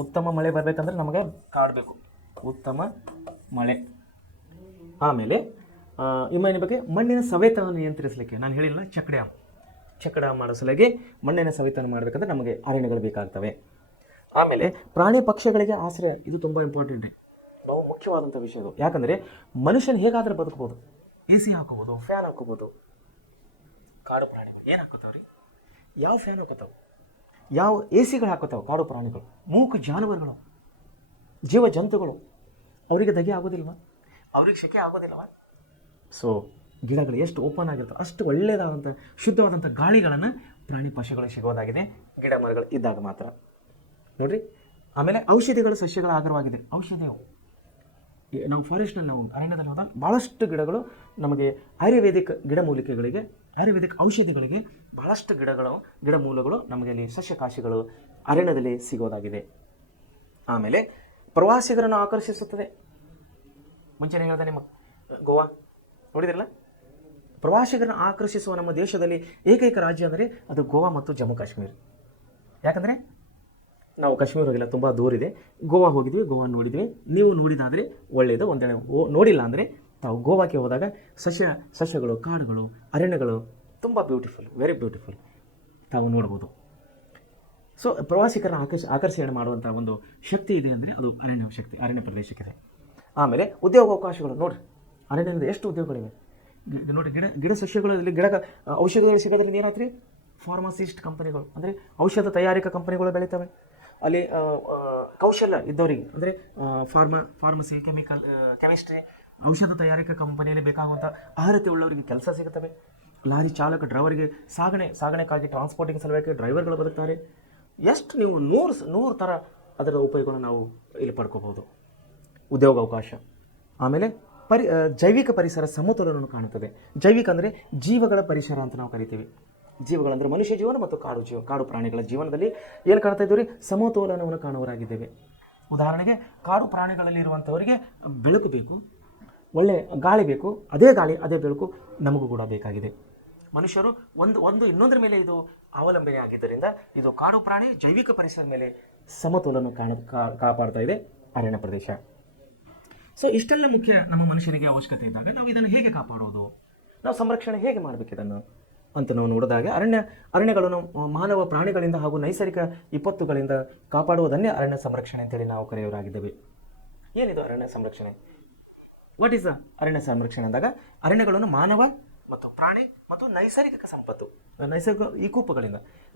ಉತ್ತಮ ಮಳೆ ಬರಬೇಕಂದ್ರೆ ನಮಗೆ ಕಾಡು ಬೇಕು, ಉತ್ತಮ ಮಳೆ. ಆಮೇಲೆ ಇಮ್ಮನ ಬಗ್ಗೆ ಮಣ್ಣಿನ ಸವೆತವನ್ನು ನಿಯಂತ್ರಿಸಲಿಕ್ಕೆ ನಾನು ಹೇಳಿಲ್ಲ, ಚಕಡ ಮಾಡೋ ಸಲುವಾಗಿ ಮಣ್ಣಿನ ಸವೆತವನ್ನು ಮಾಡಬೇಕಂದ್ರೆ ನಮಗೆ ಅರಣ್ಯಗಳು ಬೇಕಾಗ್ತವೆ. ಆಮೇಲೆ ಪ್ರಾಣಿ ಪಕ್ಷಿಗಳಿಗೆ ಆಶ್ರಯ, ಇದು ತುಂಬ ಇಂಪಾರ್ಟೆಂಟ್, ಬಹು ಮುಖ್ಯವಾದಂಥ ವಿಷಯ ಇದು. ಯಾಕಂದರೆ ಮನುಷ್ಯನ ಹೇಗಾದರೂ ಬದುಕಬಹುದು, AC ಹಾಕೋಬೋದು, ಫ್ಯಾನ್ ಹಾಕೋಬೋದು. ಕಾಡು ಪ್ರಾಣಿಗಳು ಏನು ಹಾಕೋತಾವ್ರಿ? ಯಾವ ಫ್ಯಾನ್ ಹಾಕೋತಾವೆ, ಯಾವ AC ಹಾಕೋತಾವೆ? ಕಾಡು ಪ್ರಾಣಿಗಳು, ಮೂಕ ಜಾನುವಾರುಗಳು, ಜೀವ ಜಂತುಗಳು. ಅವರಿಗೆ ಧಗೆ ಆಗೋದಿಲ್ವ? ಅವ್ರಿಗೆ ಶೆಕೆ ಆಗೋದಿಲ್ಲವ? ಸೊ ಗಿಡಗಳು ಎಷ್ಟು ಓಪನ್ ಆಗಿರ್ತವೆ ಅಷ್ಟು ಒಳ್ಳೆಯದಾದಂಥ ಶುದ್ಧವಾದಂಥ ಗಾಳಿಗಳನ್ನು ಪ್ರಾಣಿ ಪಕ್ಷಿಗಳು ಸಿಗೋದಾಗಿದೆ ಗಿಡ ಮರಗಳು ಇದ್ದಾಗ ಮಾತ್ರ. ನೋಡಿರಿ. ಆಮೇಲೆ ಔಷಧಿಗಳು ಸಸ್ಯಗಳ ಆಗರವಾಗಿದೆ. ಔಷಧಿಯು ನಾವು ಫಾರೆಸ್ಟ್ನಲ್ಲಿ ನಾವು ಅರಣ್ಯದಲ್ಲಿ ಹೋದಾಗ ಭಾಳಷ್ಟು ಗಿಡಗಳು ನಮಗೆ ಆಯುರ್ವೇದಿಕ್ ಗಿಡಮೂಲಿಕೆಗಳಿಗೆ, ಆಯುರ್ವೇದಿಕ್ ಔಷಧಿಗಳಿಗೆ ಭಾಳಷ್ಟು ಗಿಡಮೂಲಗಳು ನಮಗೆ ಅಲ್ಲಿ ಸಸ್ಯಕಾಶಿಗಳು ಅರಣ್ಯದಲ್ಲಿ ಸಿಗೋದಾಗಿದೆ. ಆಮೇಲೆ ಪ್ರವಾಸಿಗರನ್ನು ಆಕರ್ಷಿಸುತ್ತದೆ. ಮುಂಚೆನೇ ಹೇಳಿದೆ ನಿಮಗೆ ಗೋವಾ ನೋಡಿದ್ರಲ್ಲ, ಪ್ರವಾಸಿಗರನ್ನು ಆಕರ್ಷಿಸುವ ನಮ್ಮ ದೇಶದಲ್ಲಿ ಏಕೈಕ ರಾಜ್ಯ ಅಂದರೆ ಅದು ಗೋವಾ ಮತ್ತು ಜಮ್ಮು ಕಾಶ್ಮೀರ. ಯಾಕಂದರೆ ನಾವು ಕಾಶ್ಮೀರ ಹೋಗಿಲ್ಲ, ತುಂಬ ದೂರ ಇದೆ. ಗೋವಾ ಹೋಗಿದ್ವಿ, ಗೋವಾ ನೋಡಿದ್ವಿ. ನೀವು ನೋಡಿದಾದರೆ ಒಳ್ಳೆಯದು. ಒಂದೇಳೆ ನೋಡಿಲ್ಲ ಅಂದರೆ ತಾವು ಗೋವಾಕ್ಕೆ ಹೋದಾಗ ಸಸ್ಯಗಳು, ಕಾಡುಗಳು, ಅರಣ್ಯಗಳು ತುಂಬ ಬ್ಯೂಟಿಫುಲ್, ವೆರಿ ಬ್ಯೂಟಿಫುಲ್ ತಾವು ನೋಡ್ಬೋದು. ಸೊ ಪ್ರವಾಸಿಗರನ್ನ ಆಕರ್ಷಣೆ ಮಾಡುವಂಥ ಒಂದು ಶಕ್ತಿ ಇದೆ ಅಂದರೆ ಅದು ಅರಣ್ಯ ಪ್ರದೇಶಕ್ಕಿದೆ. ಆಮೇಲೆ ಉದ್ಯೋಗಾವಕಾಶಗಳು ನೋಡಿರಿ, ಅರಣ್ಯದಿಂದ ಎಷ್ಟು ಉದ್ಯೋಗಗಳಿವೆ ನೋಡಿ. ಗಿಡ ಸಸ್ಯಗಳಲ್ಲಿ ಔಷಧಿಗಳು ಸಿಗೋದ್ರಿಂದ ಏನಾಯ್ತು ರೀ, ಫಾರ್ಮಸಿಸ್ಟ್ ಕಂಪನಿಗಳು ಅಂದರೆ ಔಷಧ ತಯಾರಿಕಾ ಕಂಪನಿಗಳು ಬೆಳೀತವೆ. ಅಲ್ಲಿ ಕೌಶಲ್ಯ ಇದ್ದವರಿಗೆ ಅಂದರೆ ಫಾರ್ಮಸಿ, ಕೆಮಿಸ್ಟ್ರಿ, ಔಷಧ ತಯಾರಿಕಾ ಕಂಪನಿಯಲ್ಲಿ ಬೇಕಾಗುವಂಥ ಅರ್ಹತೆ ಉಳ್ಳವರಿಗೆ ಕೆಲಸ ಸಿಗುತ್ತವೆ. ಲಾರಿ ಚಾಲಕ, ಡ್ರೈವರ್ಗೆ ಸಾಗಣೆಗಾಗಿ ಟ್ರಾನ್ಸ್ಪೋರ್ಟಿಂಗ್ ಸಲುವಾಗಿ ಡ್ರೈವರ್ಗಳು ಬದುಕ್ತಾರೆ. ಎಷ್ಟು ನೀವು ನೂರು ಥರ ಅದರ ಉಪಯೋಗವನ್ನು ನಾವು ಇಲ್ಲಿ ಪಡ್ಕೋಬೋದು, ಉದ್ಯೋಗಾವಕಾಶ. ಆಮೇಲೆ ಜೈವಿಕ ಪರಿಸರ ಸಮತೋಲನವನ್ನು ಕಾಣುತ್ತದೆ. ಜೈವಿಕ ಅಂದರೆ ಜೀವಗಳ ಪರಿಸರ ಅಂತ ನಾವು ಕರಿತೀವಿ. ಜೀವಗಳಂದರೆ ಮನುಷ್ಯ ಜೀವನ ಮತ್ತು ಕಾಡು ಪ್ರಾಣಿಗಳ ಜೀವನದಲ್ಲಿ ಏನು ಕಾಣ್ತಾ ಇದ್ದೀವಿ, ಸಮತೋಲನವನ್ನು ಕಾಣುವರಾಗಿದ್ದೇವೆ. ಉದಾಹರಣೆಗೆ ಕಾಡು ಪ್ರಾಣಿಗಳಲ್ಲಿ ಇರುವಂಥವರಿಗೆ ಬೆಳಕು ಬೇಕು, ಒಳ್ಳೆ ಗಾಳಿ ಬೇಕು. ಅದೇ ಗಾಳಿ, ಅದೇ ಬೆಳಕು ನಮಗೂ ಕೂಡ ಬೇಕಾಗಿದೆ. ಮನುಷ್ಯರು ಒಂದು ಇನ್ನೊಂದರ ಮೇಲೆ ಇದು ಅವಲಂಬನೆ ಆಗಿದ್ದರಿಂದ ಇದು ಕಾಡು ಪ್ರಾಣಿ ಜೈವಿಕ ಪರಿಸರದ ಮೇಲೆ ಸಮತೋಲನ ಕಾಪಾಡ್ತಾ ಇದೆ ಅರಣ್ಯ ಪ್ರದೇಶ. ಸೊ ಇಷ್ಟೆಲ್ಲ ಮುಖ್ಯ ನಮ್ಮ ಮನುಷ್ಯರಿಗೆ ಅವಶ್ಯಕತೆ ಇದ್ದಾಗ ನಾವು ಇದನ್ನು ಹೇಗೆ ಕಾಪಾಡೋದು, ನಾವು ಸಂರಕ್ಷಣೆ ಹೇಗೆ ಮಾಡಬೇಕು ಇದನ್ನು ಅಂತ ನಾವು ನೋಡಿದಾಗ ಅರಣ್ಯಗಳನ್ನು ಮಾನವ ಪ್ರಾಣಿಗಳಿಂದ ಹಾಗೂ ನೈಸರ್ಗಿಕ ವಿಪತ್ತುಗಳಿಂದ ಕಾಪಾಡುವುದನ್ನೇ ಅರಣ್ಯ ಸಂರಕ್ಷಣೆ ಅಂತೇಳಿ ನಾವು ಕರೆಯೋರಾಗಿದ್ದೇವೆ. ಏನಿದು ಅರಣ್ಯ ಸಂರಕ್ಷಣೆ? ವಾಟ್ ಈಸ್ ದ ಅರಣ್ಯ ಸಂರಕ್ಷಣೆ ಅಂದಾಗ ಅರಣ್ಯಗಳನ್ನು ಮಾನವ ಮತ್ತು ಪ್ರಾಣಿ ಮತ್ತು ನೈಸರ್ಗಿಕ ಸಂಪತ್ತು,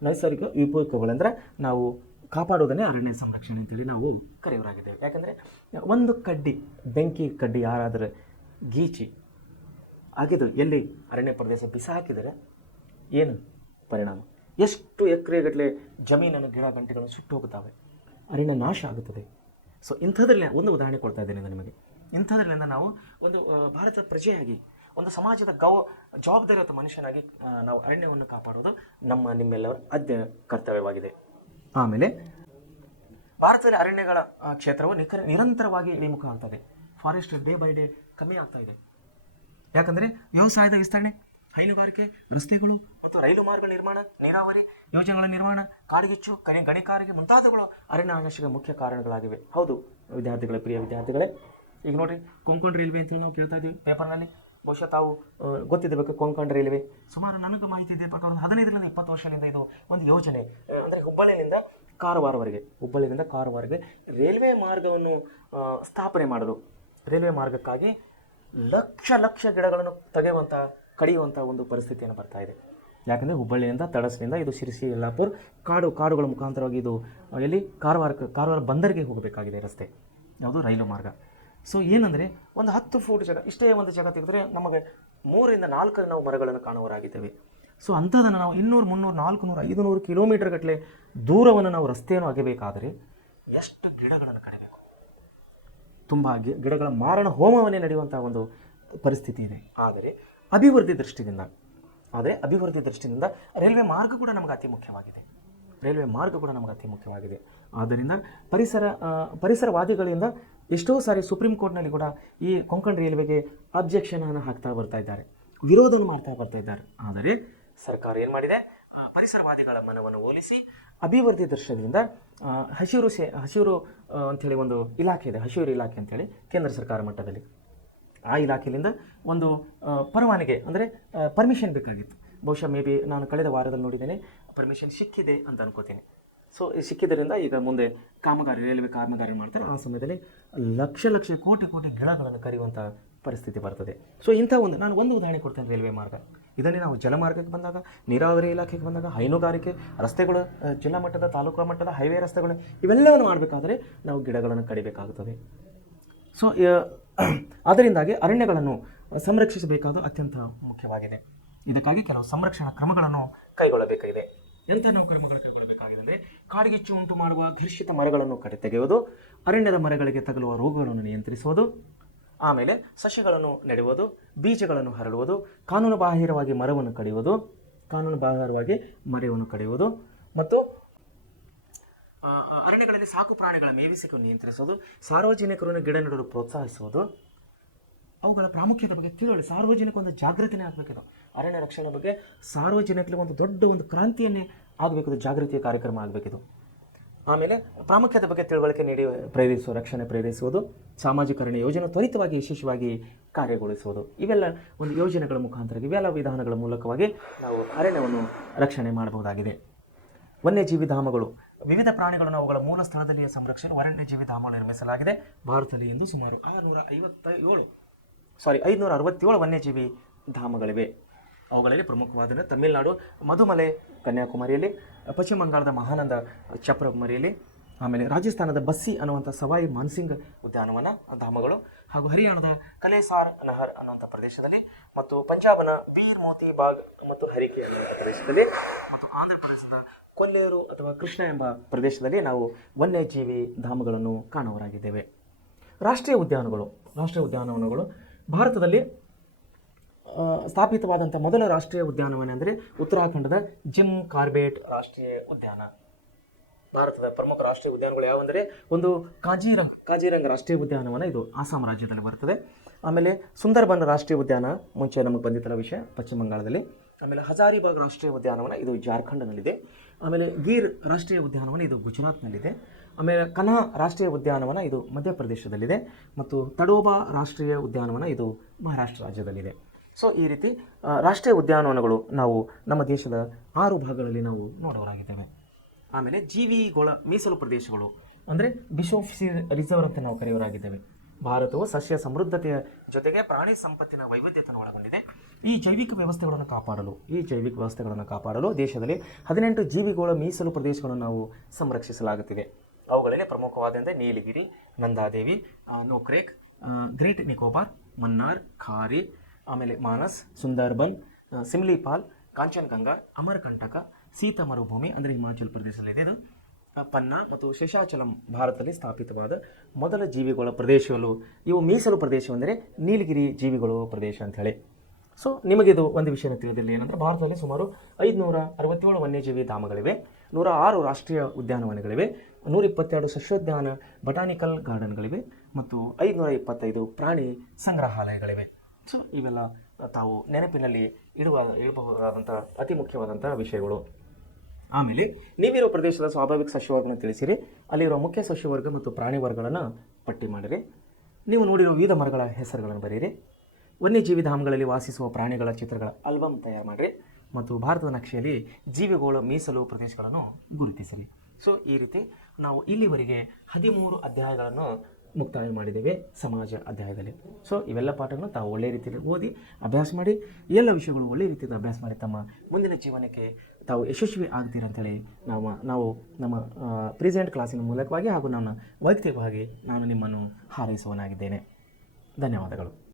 ನೈಸರ್ಗಿಕ ವಿಪತ್ತುಗಳಿಂದ ನಾವು ಕಾಪಾಡುವುದನ್ನೇ ಅರಣ್ಯ ಸಂರಕ್ಷಣೆ ಅಂತೇಳಿ ನಾವು ಕರೆಯೋರಾಗಿದ್ದೇವೆ. ಯಾಕಂದರೆ ಒಂದು ಬೆಂಕಿ ಕಡ್ಡಿ ಯಾರಾದರೂ ಗೀಚಿ ಆಗಿದ್ದು ಎಲ್ಲಿ ಅರಣ್ಯ ಪ್ರದೇಶ ಬಿಸಾಕಿದರೆ ಏನು ಪರಿಣಾಮ? ಎಷ್ಟು ಎಕರೆಗಟ್ಟಲೆ ಜಮೀನನ್ನು, ಗಿಡ ಗಂಟೆಗಳನ್ನು ಸುಟ್ಟು ಹೋಗುತ್ತವೆ, ಅರಣ್ಯ ನಾಶ ಆಗುತ್ತದೆ. ಸೊ ಇಂಥದ್ರಲ್ಲಿ ಒಂದು ಉದಾಹರಣೆ ಕೊಡ್ತಾ ಇದ್ದೇನೆ ನಿಮಗೆ. ಇಂಥದ್ರಿಂದ ನಾವು ಒಂದು ಭಾರತದ ಪ್ರಜೆಯಾಗಿ, ಒಂದು ಸಮಾಜದ ಜವಾಬ್ದಾರಿಯುತ ಮನುಷ್ಯನಾಗಿ ನಾವು ಅರಣ್ಯವನ್ನು ಕಾಪಾಡೋದು ನಿಮ್ಮೆಲ್ಲರ ಕರ್ತವ್ಯವಾಗಿದೆ. ಆಮೇಲೆ ಭಾರತದಲ್ಲಿ ಅರಣ್ಯಗಳ ಕ್ಷೇತ್ರವು ನಿರಂತರವಾಗಿ ಇಳಿಮುಖ ಆಗ್ತದೆ. ಫಾರೆಸ್ಟ್ ಡೇ ಬೈ ಡೇ ಕಮ್ಮಿ ಆಗ್ತಾ ಇದೆ. ಯಾಕಂದರೆ ವ್ಯವಸಾಯದ ವಿಸ್ತರಣೆ, ಹೈನುಗಾರಿಕೆ, ರಸ್ತೆಗಳು ಮತ್ತು ರೈಲು ಮಾರ್ಗ ನಿರ್ಮಾಣ, ನೀರಾವರಿ ಯೋಜನೆಗಳ ನಿರ್ಮಾಣ, ಕಾಡ್ಗಿಚ್ಚು, ಗಣಿಗಾರಿಕೆ ಮುಂತಾದವುಗಳು ಅರಣ್ಯ ನಾಶಕ್ಕೆ ಮುಖ್ಯ ಕಾರಣಗಳಾಗಿವೆ. ಹೌದು ಪ್ರಿಯ ವಿದ್ಯಾರ್ಥಿಗಳೇ, ಈಗ ನೋಡಿರಿ ಕೊಂಕಣ್ ರೈಲ್ವೆ ಅಂತೇಳಿ ನಾವು ಕೇಳ್ತಾ ಇದ್ದೀವಿ ಪೇಪರ್ನಲ್ಲಿ. ಬಹುಶಃ ತಾವು ಗೊತ್ತಿದ್ದಬೇಕು ಕೊಂಕಣ್ ರೈಲ್ವೆ. ಸುಮಾರು ನನಗೆ ಮಾಹಿತಿ ಇದೆ ಪ್ರಕಾರ 15ರಿಂದ 20 ವರ್ಷದಿಂದ ಇದು ಒಂದು ಯೋಜನೆ. ಅಂದರೆ ಹುಬ್ಬಳ್ಳಿಯಿಂದ ಕಾರವಾರವರೆಗೆ ರೈಲ್ವೆ ಮಾರ್ಗವನ್ನು ಸ್ಥಾಪನೆ ಮಾಡಲು, ರೈಲ್ವೆ ಮಾರ್ಗಕ್ಕಾಗಿ ಲಕ್ಷ ಗಿಡಗಳನ್ನು ಕಡಿಯುವಂಥ ಒಂದು ಪರಿಸ್ಥಿತಿಯನ್ನು ಬರ್ತಾ ಇದೆ. ಯಾಕಂದರೆ ಹುಬ್ಬಳ್ಳಿಯಿಂದ ತಡಸ್ನಿಂದ ಇದು ಶಿರಸಿ, ಯಲ್ಲಾಪುರ ಕಾಡುಗಳ ಮುಖಾಂತರವಾಗಿ ಇದು ಎಲ್ಲಿ ಕಾರವಾರ ಬಂದರಿಗೆ ಹೋಗಬೇಕಾಗಿದೆ ರಸ್ತೆ, ಯಾವುದು ರೈಲು ಮಾರ್ಗ. ಸೊ ಏನಂದರೆ ಒಂದು 10 ಫೂಟ್ ಜಾಗ, ಇಷ್ಟೇ ಒಂದು ಜಾಗ ತೆಗೆದರೆ ನಮಗೆ 3ರಿಂದ 4 ನಾವು ಮರಗಳನ್ನು ಕಾಣುವರಾಗಿದ್ದೇವೆ. ಸೊ ಅಂಥದನ್ನು ನಾವು 200, 300, 400, 500 ಕಿಲೋಮೀಟರ್ ಗಟ್ಟಲೆ ದೂರವನ್ನು ನಾವು ರಸ್ತೆಯನ್ನು ಅಗೆಯಬೇಕಾದರೆ ಎಷ್ಟು ಗಿಡಗಳನ್ನು ಕಡಿಬೇಕು? ತುಂಬ ಗಿಡಗಳ ಮಾರಣ ಹೋಮವನ್ನೇ ನಡೆಯುವಂಥ ಒಂದು ಪರಿಸ್ಥಿತಿ ಇದೆ. ಆದರೆ ಅಭಿವೃದ್ಧಿ ದೃಷ್ಟಿಯಿಂದ ರೈಲ್ವೆ ಮಾರ್ಗ ಕೂಡ ನಮಗೆ ಅತಿ ಮುಖ್ಯವಾಗಿದೆ. ಆದ್ದರಿಂದ ಪರಿಸರವಾದಿಗಳಿಂದ ಎಷ್ಟೋ ಸಾರಿ ಸುಪ್ರೀಂ ಕೋರ್ಟ್ನಲ್ಲಿ ಕೂಡ ಈ ಕೊಂಕಣ್ ರೈಲ್ವೆಗೆ ಅಬ್ಜೆಕ್ಷನನ್ನು ಹಾಕ್ತಾ ಬರ್ತಾ ಇದ್ದಾರೆ, ವಿರೋಧವನ್ನು ಮಾಡ್ತಾ ಬರ್ತಾ ಇದ್ದಾರೆ. ಆದರೆ ಸರ್ಕಾರ ಏನು ಮಾಡಿದೆ, ಪರಿಸರವಾದಿಗಳ ಮನವನ್ನು ಒಲಿಸಿ ಅಭಿವೃದ್ಧಿ ದೃಷ್ಟಿಯಿಂದ ಹಸಿರು ಅಂಥೇಳಿ ಒಂದು ಇಲಾಖೆ ಇದೆ, ಹಸಿರು ಇಲಾಖೆ ಅಂತೇಳಿ ಕೇಂದ್ರ ಸರ್ಕಾರ ಮಟ್ಟದಲ್ಲಿ. ಆ ಇಲಾಖೆಯಿಂದ ಒಂದು ಪರವಾನಗಿ ಅಂದರೆ ಪರ್ಮಿಷನ್ ಬೇಕಾಗಿತ್ತು. ಬಹುಶಃ ನಾನು ಕಳೆದ ವಾರದಲ್ಲಿ ನೋಡಿದ್ದೇನೆ, ಪರ್ಮಿಷನ್ ಸಿಕ್ಕಿದೆ ಅಂತ ಅನ್ಕೋತೀನಿ. ಸೊ ಸಿಕ್ಕಿದ್ದರಿಂದ ಈಗ ಮುಂದೆ ರೈಲ್ವೆ ಕಾಮಗಾರಿ ಮಾಡ್ತಾರೆ. ಆ ಸಮಯದಲ್ಲಿ ಲಕ್ಷ ಕೋಟಿ ಗಿಡಗಳನ್ನು ಕರೆಯುವಂಥ ಪರಿಸ್ಥಿತಿ ಬರ್ತದೆ. ಸೊ ಇಂಥ ನಾನು ಒಂದು ಉದಾಹರಣೆ ಕೊಡ್ತೇನೆ. ರೈಲ್ವೆ ಮಾರ್ಗ ಇದನ್ನೇ ನಾವು ಜಲಮಾರ್ಗಕ್ಕೆ ಬಂದಾಗ, ನೀರಾವರಿ ಇಲಾಖೆಗೆ ಬಂದಾಗ, ಹೈನುಗಾರಿಕೆ, ರಸ್ತೆಗಳು, ಜಿಲ್ಲಾ ಮಟ್ಟದ, ತಾಲೂಕು ಮಟ್ಟದ ಹೈವೇ ರಸ್ತೆಗಳು, ಇವೆಲ್ಲವನ್ನು ಮಾಡಬೇಕಾದ್ರೆ ನಾವು ಗಿಡಗಳನ್ನು ಕಡಿಬೇಕಾಗುತ್ತದೆ. ಸೊ ಅದರಿಂದಾಗಿ ಅರಣ್ಯಗಳನ್ನು ಸಂರಕ್ಷಿಸಬೇಕಾದ ಅತ್ಯಂತ ಮುಖ್ಯವಾಗಿದೆ. ಇದಕ್ಕಾಗಿ ಕೆಲವು ಸಂರಕ್ಷಣಾ ಕ್ರಮಗಳನ್ನು ಕೈಗೊಳ್ಳಬೇಕಾಗಿದೆ. ಎಂಥ ನಾವು ಕ್ರಮಗಳು ಕೈಗೊಳ್ಳಬೇಕಾಗಿದೆ ಅಂದರೆ ಕಾಡ್ಗಿಚ್ಚು ಉಂಟು ಮಾಡುವ ಘರ್ಷಿತ ಮರಗಳನ್ನು ಕಡಿತೆಗೆಯುವುದು, ಅರಣ್ಯದ ಮರಗಳಿಗೆ ತಗುಲುವ ರೋಗಗಳನ್ನು ನಿಯಂತ್ರಿಸುವುದು, ಆಮೇಲೆ ಸಸ್ಯಗಳನ್ನು ನೆಡುವುದು, ಬೀಜಗಳನ್ನು ಹರಡುವುದು, ಕಾನೂನುಬಾಹಿರವಾಗಿ ಮರವನ್ನು ಕಡಿಯುವುದು ಮತ್ತು ಅರಣ್ಯಗಳಲ್ಲಿ ಸಾಕು ಪ್ರಾಣಿಗಳ ಮೇವಿಸಿಕೆಯನ್ನು ನಿಯಂತ್ರಿಸುವುದು, ಸಾರ್ವಜನಿಕರನ್ನು ಗಿಡ ನೆಡಲು ಪ್ರೋತ್ಸಾಹಿಸುವುದು, ಅವುಗಳ ಪ್ರಾಮುಖ್ಯತೆ ಬಗ್ಗೆ ತಿಳಿಯಲು ಸಾರ್ವಜನಿಕ ಒಂದು ಜಾಗೃತಿನೇ ಆಗಬೇಕಿದೆ. ಅರಣ್ಯ ರಕ್ಷಣೆ ಬಗ್ಗೆ ಸಾರ್ವಜನಿಕರಿಗೆ ಒಂದು ದೊಡ್ಡ ಒಂದು ಕ್ರಾಂತಿಯನ್ನೇ ಆಗಬೇಕಿದೆ, ಜಾಗೃತಿಯ ಕಾರ್ಯಕ್ರಮ ಆಗಬೇಕಿದು. ಆಮೇಲೆ ಪ್ರಾಮುಖ್ಯತೆ ಬಗ್ಗೆ ತಿಳುವಳಿಕೆ ನೀಡಿ ರಕ್ಷಣೆ ಪ್ರೇರಿಸುವುದು, ಸಾಮಾಜಿಕ ಅರಣ್ಯ ಯೋಜನೆ ತ್ವರಿತವಾಗಿ ಯಶಸ್ವಿಯಾಗಿ ಕಾರ್ಯಗೊಳಿಸುವುದು. ಇವೆಲ್ಲ ಒಂದು ಯೋಜನೆಗಳ ಮುಖಾಂತರ, ಇವೆಲ್ಲ ವಿಧಾನಗಳ ಮೂಲಕವಾಗಿ ನಾವು ಅರಣ್ಯವನ್ನು ರಕ್ಷಣೆ ಮಾಡಬಹುದಾಗಿದೆ. ವನ್ಯಜೀವಿ ಧಾಮಗಳು, ವಿವಿಧ ಪ್ರಾಣಿಗಳನ್ನು ಅವುಗಳ ಮೂಲ ಸ್ಥಳದಲ್ಲಿಯೇ ಸಂರಕ್ಷಣೆ ವನ್ಯಜೀವಿ ಧಾಮಗಳು ನಿರ್ಮಿಸಲಾಗಿದೆ. ಭಾರತದಲ್ಲಿ ಇಂದು ಸುಮಾರು 567 ವನ್ಯಜೀವಿ ಧಾಮಗಳಿವೆ. ಅವುಗಳಲ್ಲಿ ಪ್ರಮುಖವಾದ ತಮಿಳುನಾಡು ಮಧುಮಲೆ ಕನ್ಯಾಕುಮಾರಿಯಲ್ಲಿ, ಪಶ್ಚಿಮ ಬಂಗಾಳದ ಮಹಾನಂದ ಚಪ್ರಮರಿಯಲ್ಲಿ, ಆಮೇಲೆ ರಾಜಸ್ಥಾನದ ಬಸ್ಸಿ ಅನ್ನುವಂಥ ಸವಾಯಿ ಮಾನ್ಸಿಂಗ್ ಉದ್ಯಾನವನ ಧಾಮಗಳು, ಹಾಗೂ ಹರಿಯಾಣದ ಕಲೇಸಾರ್ ನಹರ್ ಅನ್ನುವಂಥ ಪ್ರದೇಶದಲ್ಲಿ, ಮತ್ತು ಪಂಜಾಬ್ನ ಬೀರ್ ಮೋತಿ ಬಾಗ್ ಮತ್ತು ಹರಿಕೆ ಅನ್ನುವಂಥ ಪ್ರದೇಶದಲ್ಲಿ, ಮತ್ತು ಆಂಧ್ರ ಪ್ರದೇಶದ ಕೊಲ್ಲೇರು ಅಥವಾ ಕೃಷ್ಣ ಎಂಬ ಪ್ರದೇಶದಲ್ಲಿ ನಾವು ವನ್ಯಜೀವಿ ಧಾಮಗಳನ್ನು ಕಾಣುವರಾಗಿದ್ದೇವೆ. ರಾಷ್ಟ್ರೀಯ ಉದ್ಯಾನವನಗಳು ಭಾರತದಲ್ಲಿ ಸ್ಥಾಪಿತವಾದಂಥ ಮೊದಲ ರಾಷ್ಟ್ರೀಯ ಉದ್ಯಾನವನ ಅಂದರೆ ಉತ್ತರಾಖಂಡದ ಜಿಮ್ ಕಾರ್ಬೆಟ್ ರಾಷ್ಟ್ರೀಯ ಉದ್ಯಾನ. ಭಾರತದ ಪ್ರಮುಖ ರಾಷ್ಟ್ರೀಯ ಉದ್ಯಾನಗಳು ಯಾವೆಂದರೆ ಒಂದು ಕಾಜಿರಂಗ ರಾಷ್ಟ್ರೀಯ ಉದ್ಯಾನವನ, ಇದು ಆಸಾಂ ರಾಜ್ಯದಲ್ಲಿ ಬರ್ತದೆ. ಆಮೇಲೆ ಸುಂದರ್ಬನ್ ರಾಷ್ಟ್ರೀಯ ಉದ್ಯಾನ, ಮುಂಚೆ ನಮಗೆ ಬಂದಿದ್ದಲ್ಲ ವಿಷಯ, ಪಶ್ಚಿಮ ಬಂಗಾಳದಲ್ಲಿ. ಆಮೇಲೆ ಹಜಾರಿಬಾಗ್ ರಾಷ್ಟ್ರೀಯ ಉದ್ಯಾನವನ, ಇದು ಜಾರ್ಖಂಡ್ನಲ್ಲಿದೆ. ಆಮೇಲೆ ಗೀರ್ ರಾಷ್ಟ್ರೀಯ ಉದ್ಯಾನವನ, ಇದು ಗುಜರಾತ್ನಲ್ಲಿದೆ. ಆಮೇಲೆ ಕನ್ಹಾ ರಾಷ್ಟ್ರೀಯ ಉದ್ಯಾನವನ, ಇದು ಮಧ್ಯಪ್ರದೇಶದಲ್ಲಿದೆ. ಮತ್ತು ತಡೋಬಾ ರಾಷ್ಟ್ರೀಯ ಉದ್ಯಾನವನ, ಇದು ಮಹಾರಾಷ್ಟ್ರ ರಾಜ್ಯದಲ್ಲಿದೆ. ಸೊ ಈ ರೀತಿ ರಾಷ್ಟ್ರೀಯ ಉದ್ಯಾನವನಗಳು ನಾವು ನಮ್ಮ ದೇಶದ 6 ಭಾಗಗಳಲ್ಲಿ ನಾವು ನೋಡೋರಾಗಿದ್ದೇವೆ. ಆಮೇಲೆ ಜೀವಿಗಳ ಮೀಸಲು ಪ್ರದೇಶಗಳು ಅಂದರೆ ಬಿಶೋಫ್ಸಿ ರಿಸರ್ವ್ ಅಂತ ನಾವು ಕರೆಯೋರಾಗಿದ್ದೇವೆ. ಭಾರತವು ಸಸ್ಯ ಸಮೃದ್ಧತೆಯ ಜೊತೆಗೆ ಪ್ರಾಣಿ ಸಂಪತ್ತಿನ ವೈವಿಧ್ಯತೆಯನ್ನು ಒಳಗೊಂಡಿದೆ. ಈ ಜೈವಿಕ ವ್ಯವಸ್ಥೆಗಳನ್ನು ಕಾಪಾಡಲು ದೇಶದಲ್ಲಿ 18 ಜೀವಿಗಳ ಮೀಸಲು ಪ್ರದೇಶಗಳನ್ನು ನಾವು ಸಂರಕ್ಷಿಸಲಾಗುತ್ತಿದೆ. ಅವುಗಳಲ್ಲಿ ಪ್ರಮುಖವಾದಂತೆ ನೀಲಗಿರಿ, ನಂದಾದೇವಿ, ನೋಕ್ರೇಕ್, ಗ್ರೇಟ್ ನಿಕೋಬಾರ್, ಮನ್ನಾರ್, ಖಾರಿ, ಆಮೇಲೆ ಮಾನಸ್, ಸುಂದರ್ಬನ್, ಸಿಮ್ಲಿಪಾಲ್, ಕಾಂಚನಗಂಗಾ, ಅಮರಕಂಟಕ, ಸೀತ ಮರುಭೂಮಿ ಅಂದರೆ ಹಿಮಾಚಲ ಪ್ರದೇಶದಲ್ಲಿದೆ ಇದು, ಪನ್ನಾ ಮತ್ತು ಶೇಷಾಚಲಂ ಭಾರತದಲ್ಲಿ ಸ್ಥಾಪಿತವಾದ ಮೊದಲ ಜೀವಿಗಳ ಪ್ರದೇಶಗಳು. ಇವು ಮೀಸಲು ಪ್ರದೇಶವೆಂದರೆ ನೀಲಗಿರಿ ಜೀವಿಗಳು ಪ್ರದೇಶ ಅಂಥೇಳಿ. ಸೊ ನಿಮಗಿದು ಒಂದು ವಿಷಯ ತಿಳಿದಿಲ್ಲ ಏನಂದರೆ ಭಾರತದಲ್ಲಿ ಸುಮಾರು 567 ವನ್ಯಜೀವಿ ಧಾಮಗಳಿವೆ, 106 ರಾಷ್ಟ್ರೀಯ ಉದ್ಯಾನವನಗಳಿವೆ, 122 ಸಸ್ಯೋದ್ಯಾನ ಬಟಾನಿಕಲ್ ಗಾರ್ಡನ್ಗಳಿವೆ, ಮತ್ತು 525 ಪ್ರಾಣಿ ಸಂಗ್ರಹಾಲಯಗಳಿವೆ. ಸೊ ಇವೆಲ್ಲ ತಾವು ನೆನಪಿನಲ್ಲಿ ಇಡಬಹುದಾದಂಥ ಅತಿ ಮುಖ್ಯವಾದಂಥ ವಿಷಯಗಳು. ಆಮೇಲೆ ನೀವಿರೋ ಪ್ರದೇಶದ ಸ್ವಾಭಾವಿಕ ಸಸ್ಯವರ್ಗವನ್ನು ತಿಳಿಸಿರಿ, ಅಲ್ಲಿರುವ ಮುಖ್ಯ ಸಸ್ಯವರ್ಗ ಮತ್ತು ಪ್ರಾಣಿ ವರ್ಗಗಳನ್ನು ಪಟ್ಟಿ ಮಾಡಿರಿ, ನೀವು ನೋಡಿರೋ ವಿವಿಧ ಮರಗಳ ಹೆಸರುಗಳನ್ನು ಬರೀರಿ, ವನ್ಯಜೀವಿ ಧಾಮಗಳಲ್ಲಿ ವಾಸಿಸುವ ಪ್ರಾಣಿಗಳ ಚಿತ್ರಗಳ ಆಲ್ಬಮ್ ತಯಾರು ಮಾಡಿರಿ, ಮತ್ತು ಭಾರತದ ನಕ್ಷೆಯಲ್ಲಿ ಜೀವಿಗಳ ಮೀಸಲು ಪ್ರದೇಶಗಳನ್ನು ಗುರುತಿಸಿರಿ. ಸೊ ಈ ರೀತಿ ನಾವು ಇಲ್ಲಿವರೆಗೆ 13 ಅಧ್ಯಾಯಗಳನ್ನು ಮುಕ್ತಾಯ ಮಾಡಿದ್ದೇವೆ ಸಮಾಜ ಅಧ್ಯಾಯದಲ್ಲಿ. ಸೊ ಇವೆಲ್ಲ ಪಾಠಗಳನ್ನು ತಾವು ಒಳ್ಳೆಯ ರೀತಿಯಲ್ಲಿ ಓದಿ ಅಭ್ಯಾಸ ಮಾಡಿ, ಎಲ್ಲ ವಿಷಯಗಳು ಒಳ್ಳೆಯ ರೀತಿಯಲ್ಲಿ ಅಭ್ಯಾಸ ಮಾಡಿ ತಮ್ಮ ಮುಂದಿನ ಜೀವನಕ್ಕೆ ತಾವು ಯಶಸ್ವಿ ಆಗ್ತೀರಂತೇಳಿ ನಾವು ನಮ್ಮ ಪ್ರೆಸೆಂಟ್ ಕ್ಲಾಸಿನ ಮೂಲಕವಾಗಿ ಹಾಗೂ ನನ್ನ ವೈಯಕ್ತಿಕವಾಗಿ ನಾನು ನಿಮ್ಮನ್ನು ಹಾರೈಸುವನಾಗಿದ್ದೇನೆ. ಧನ್ಯವಾದಗಳು.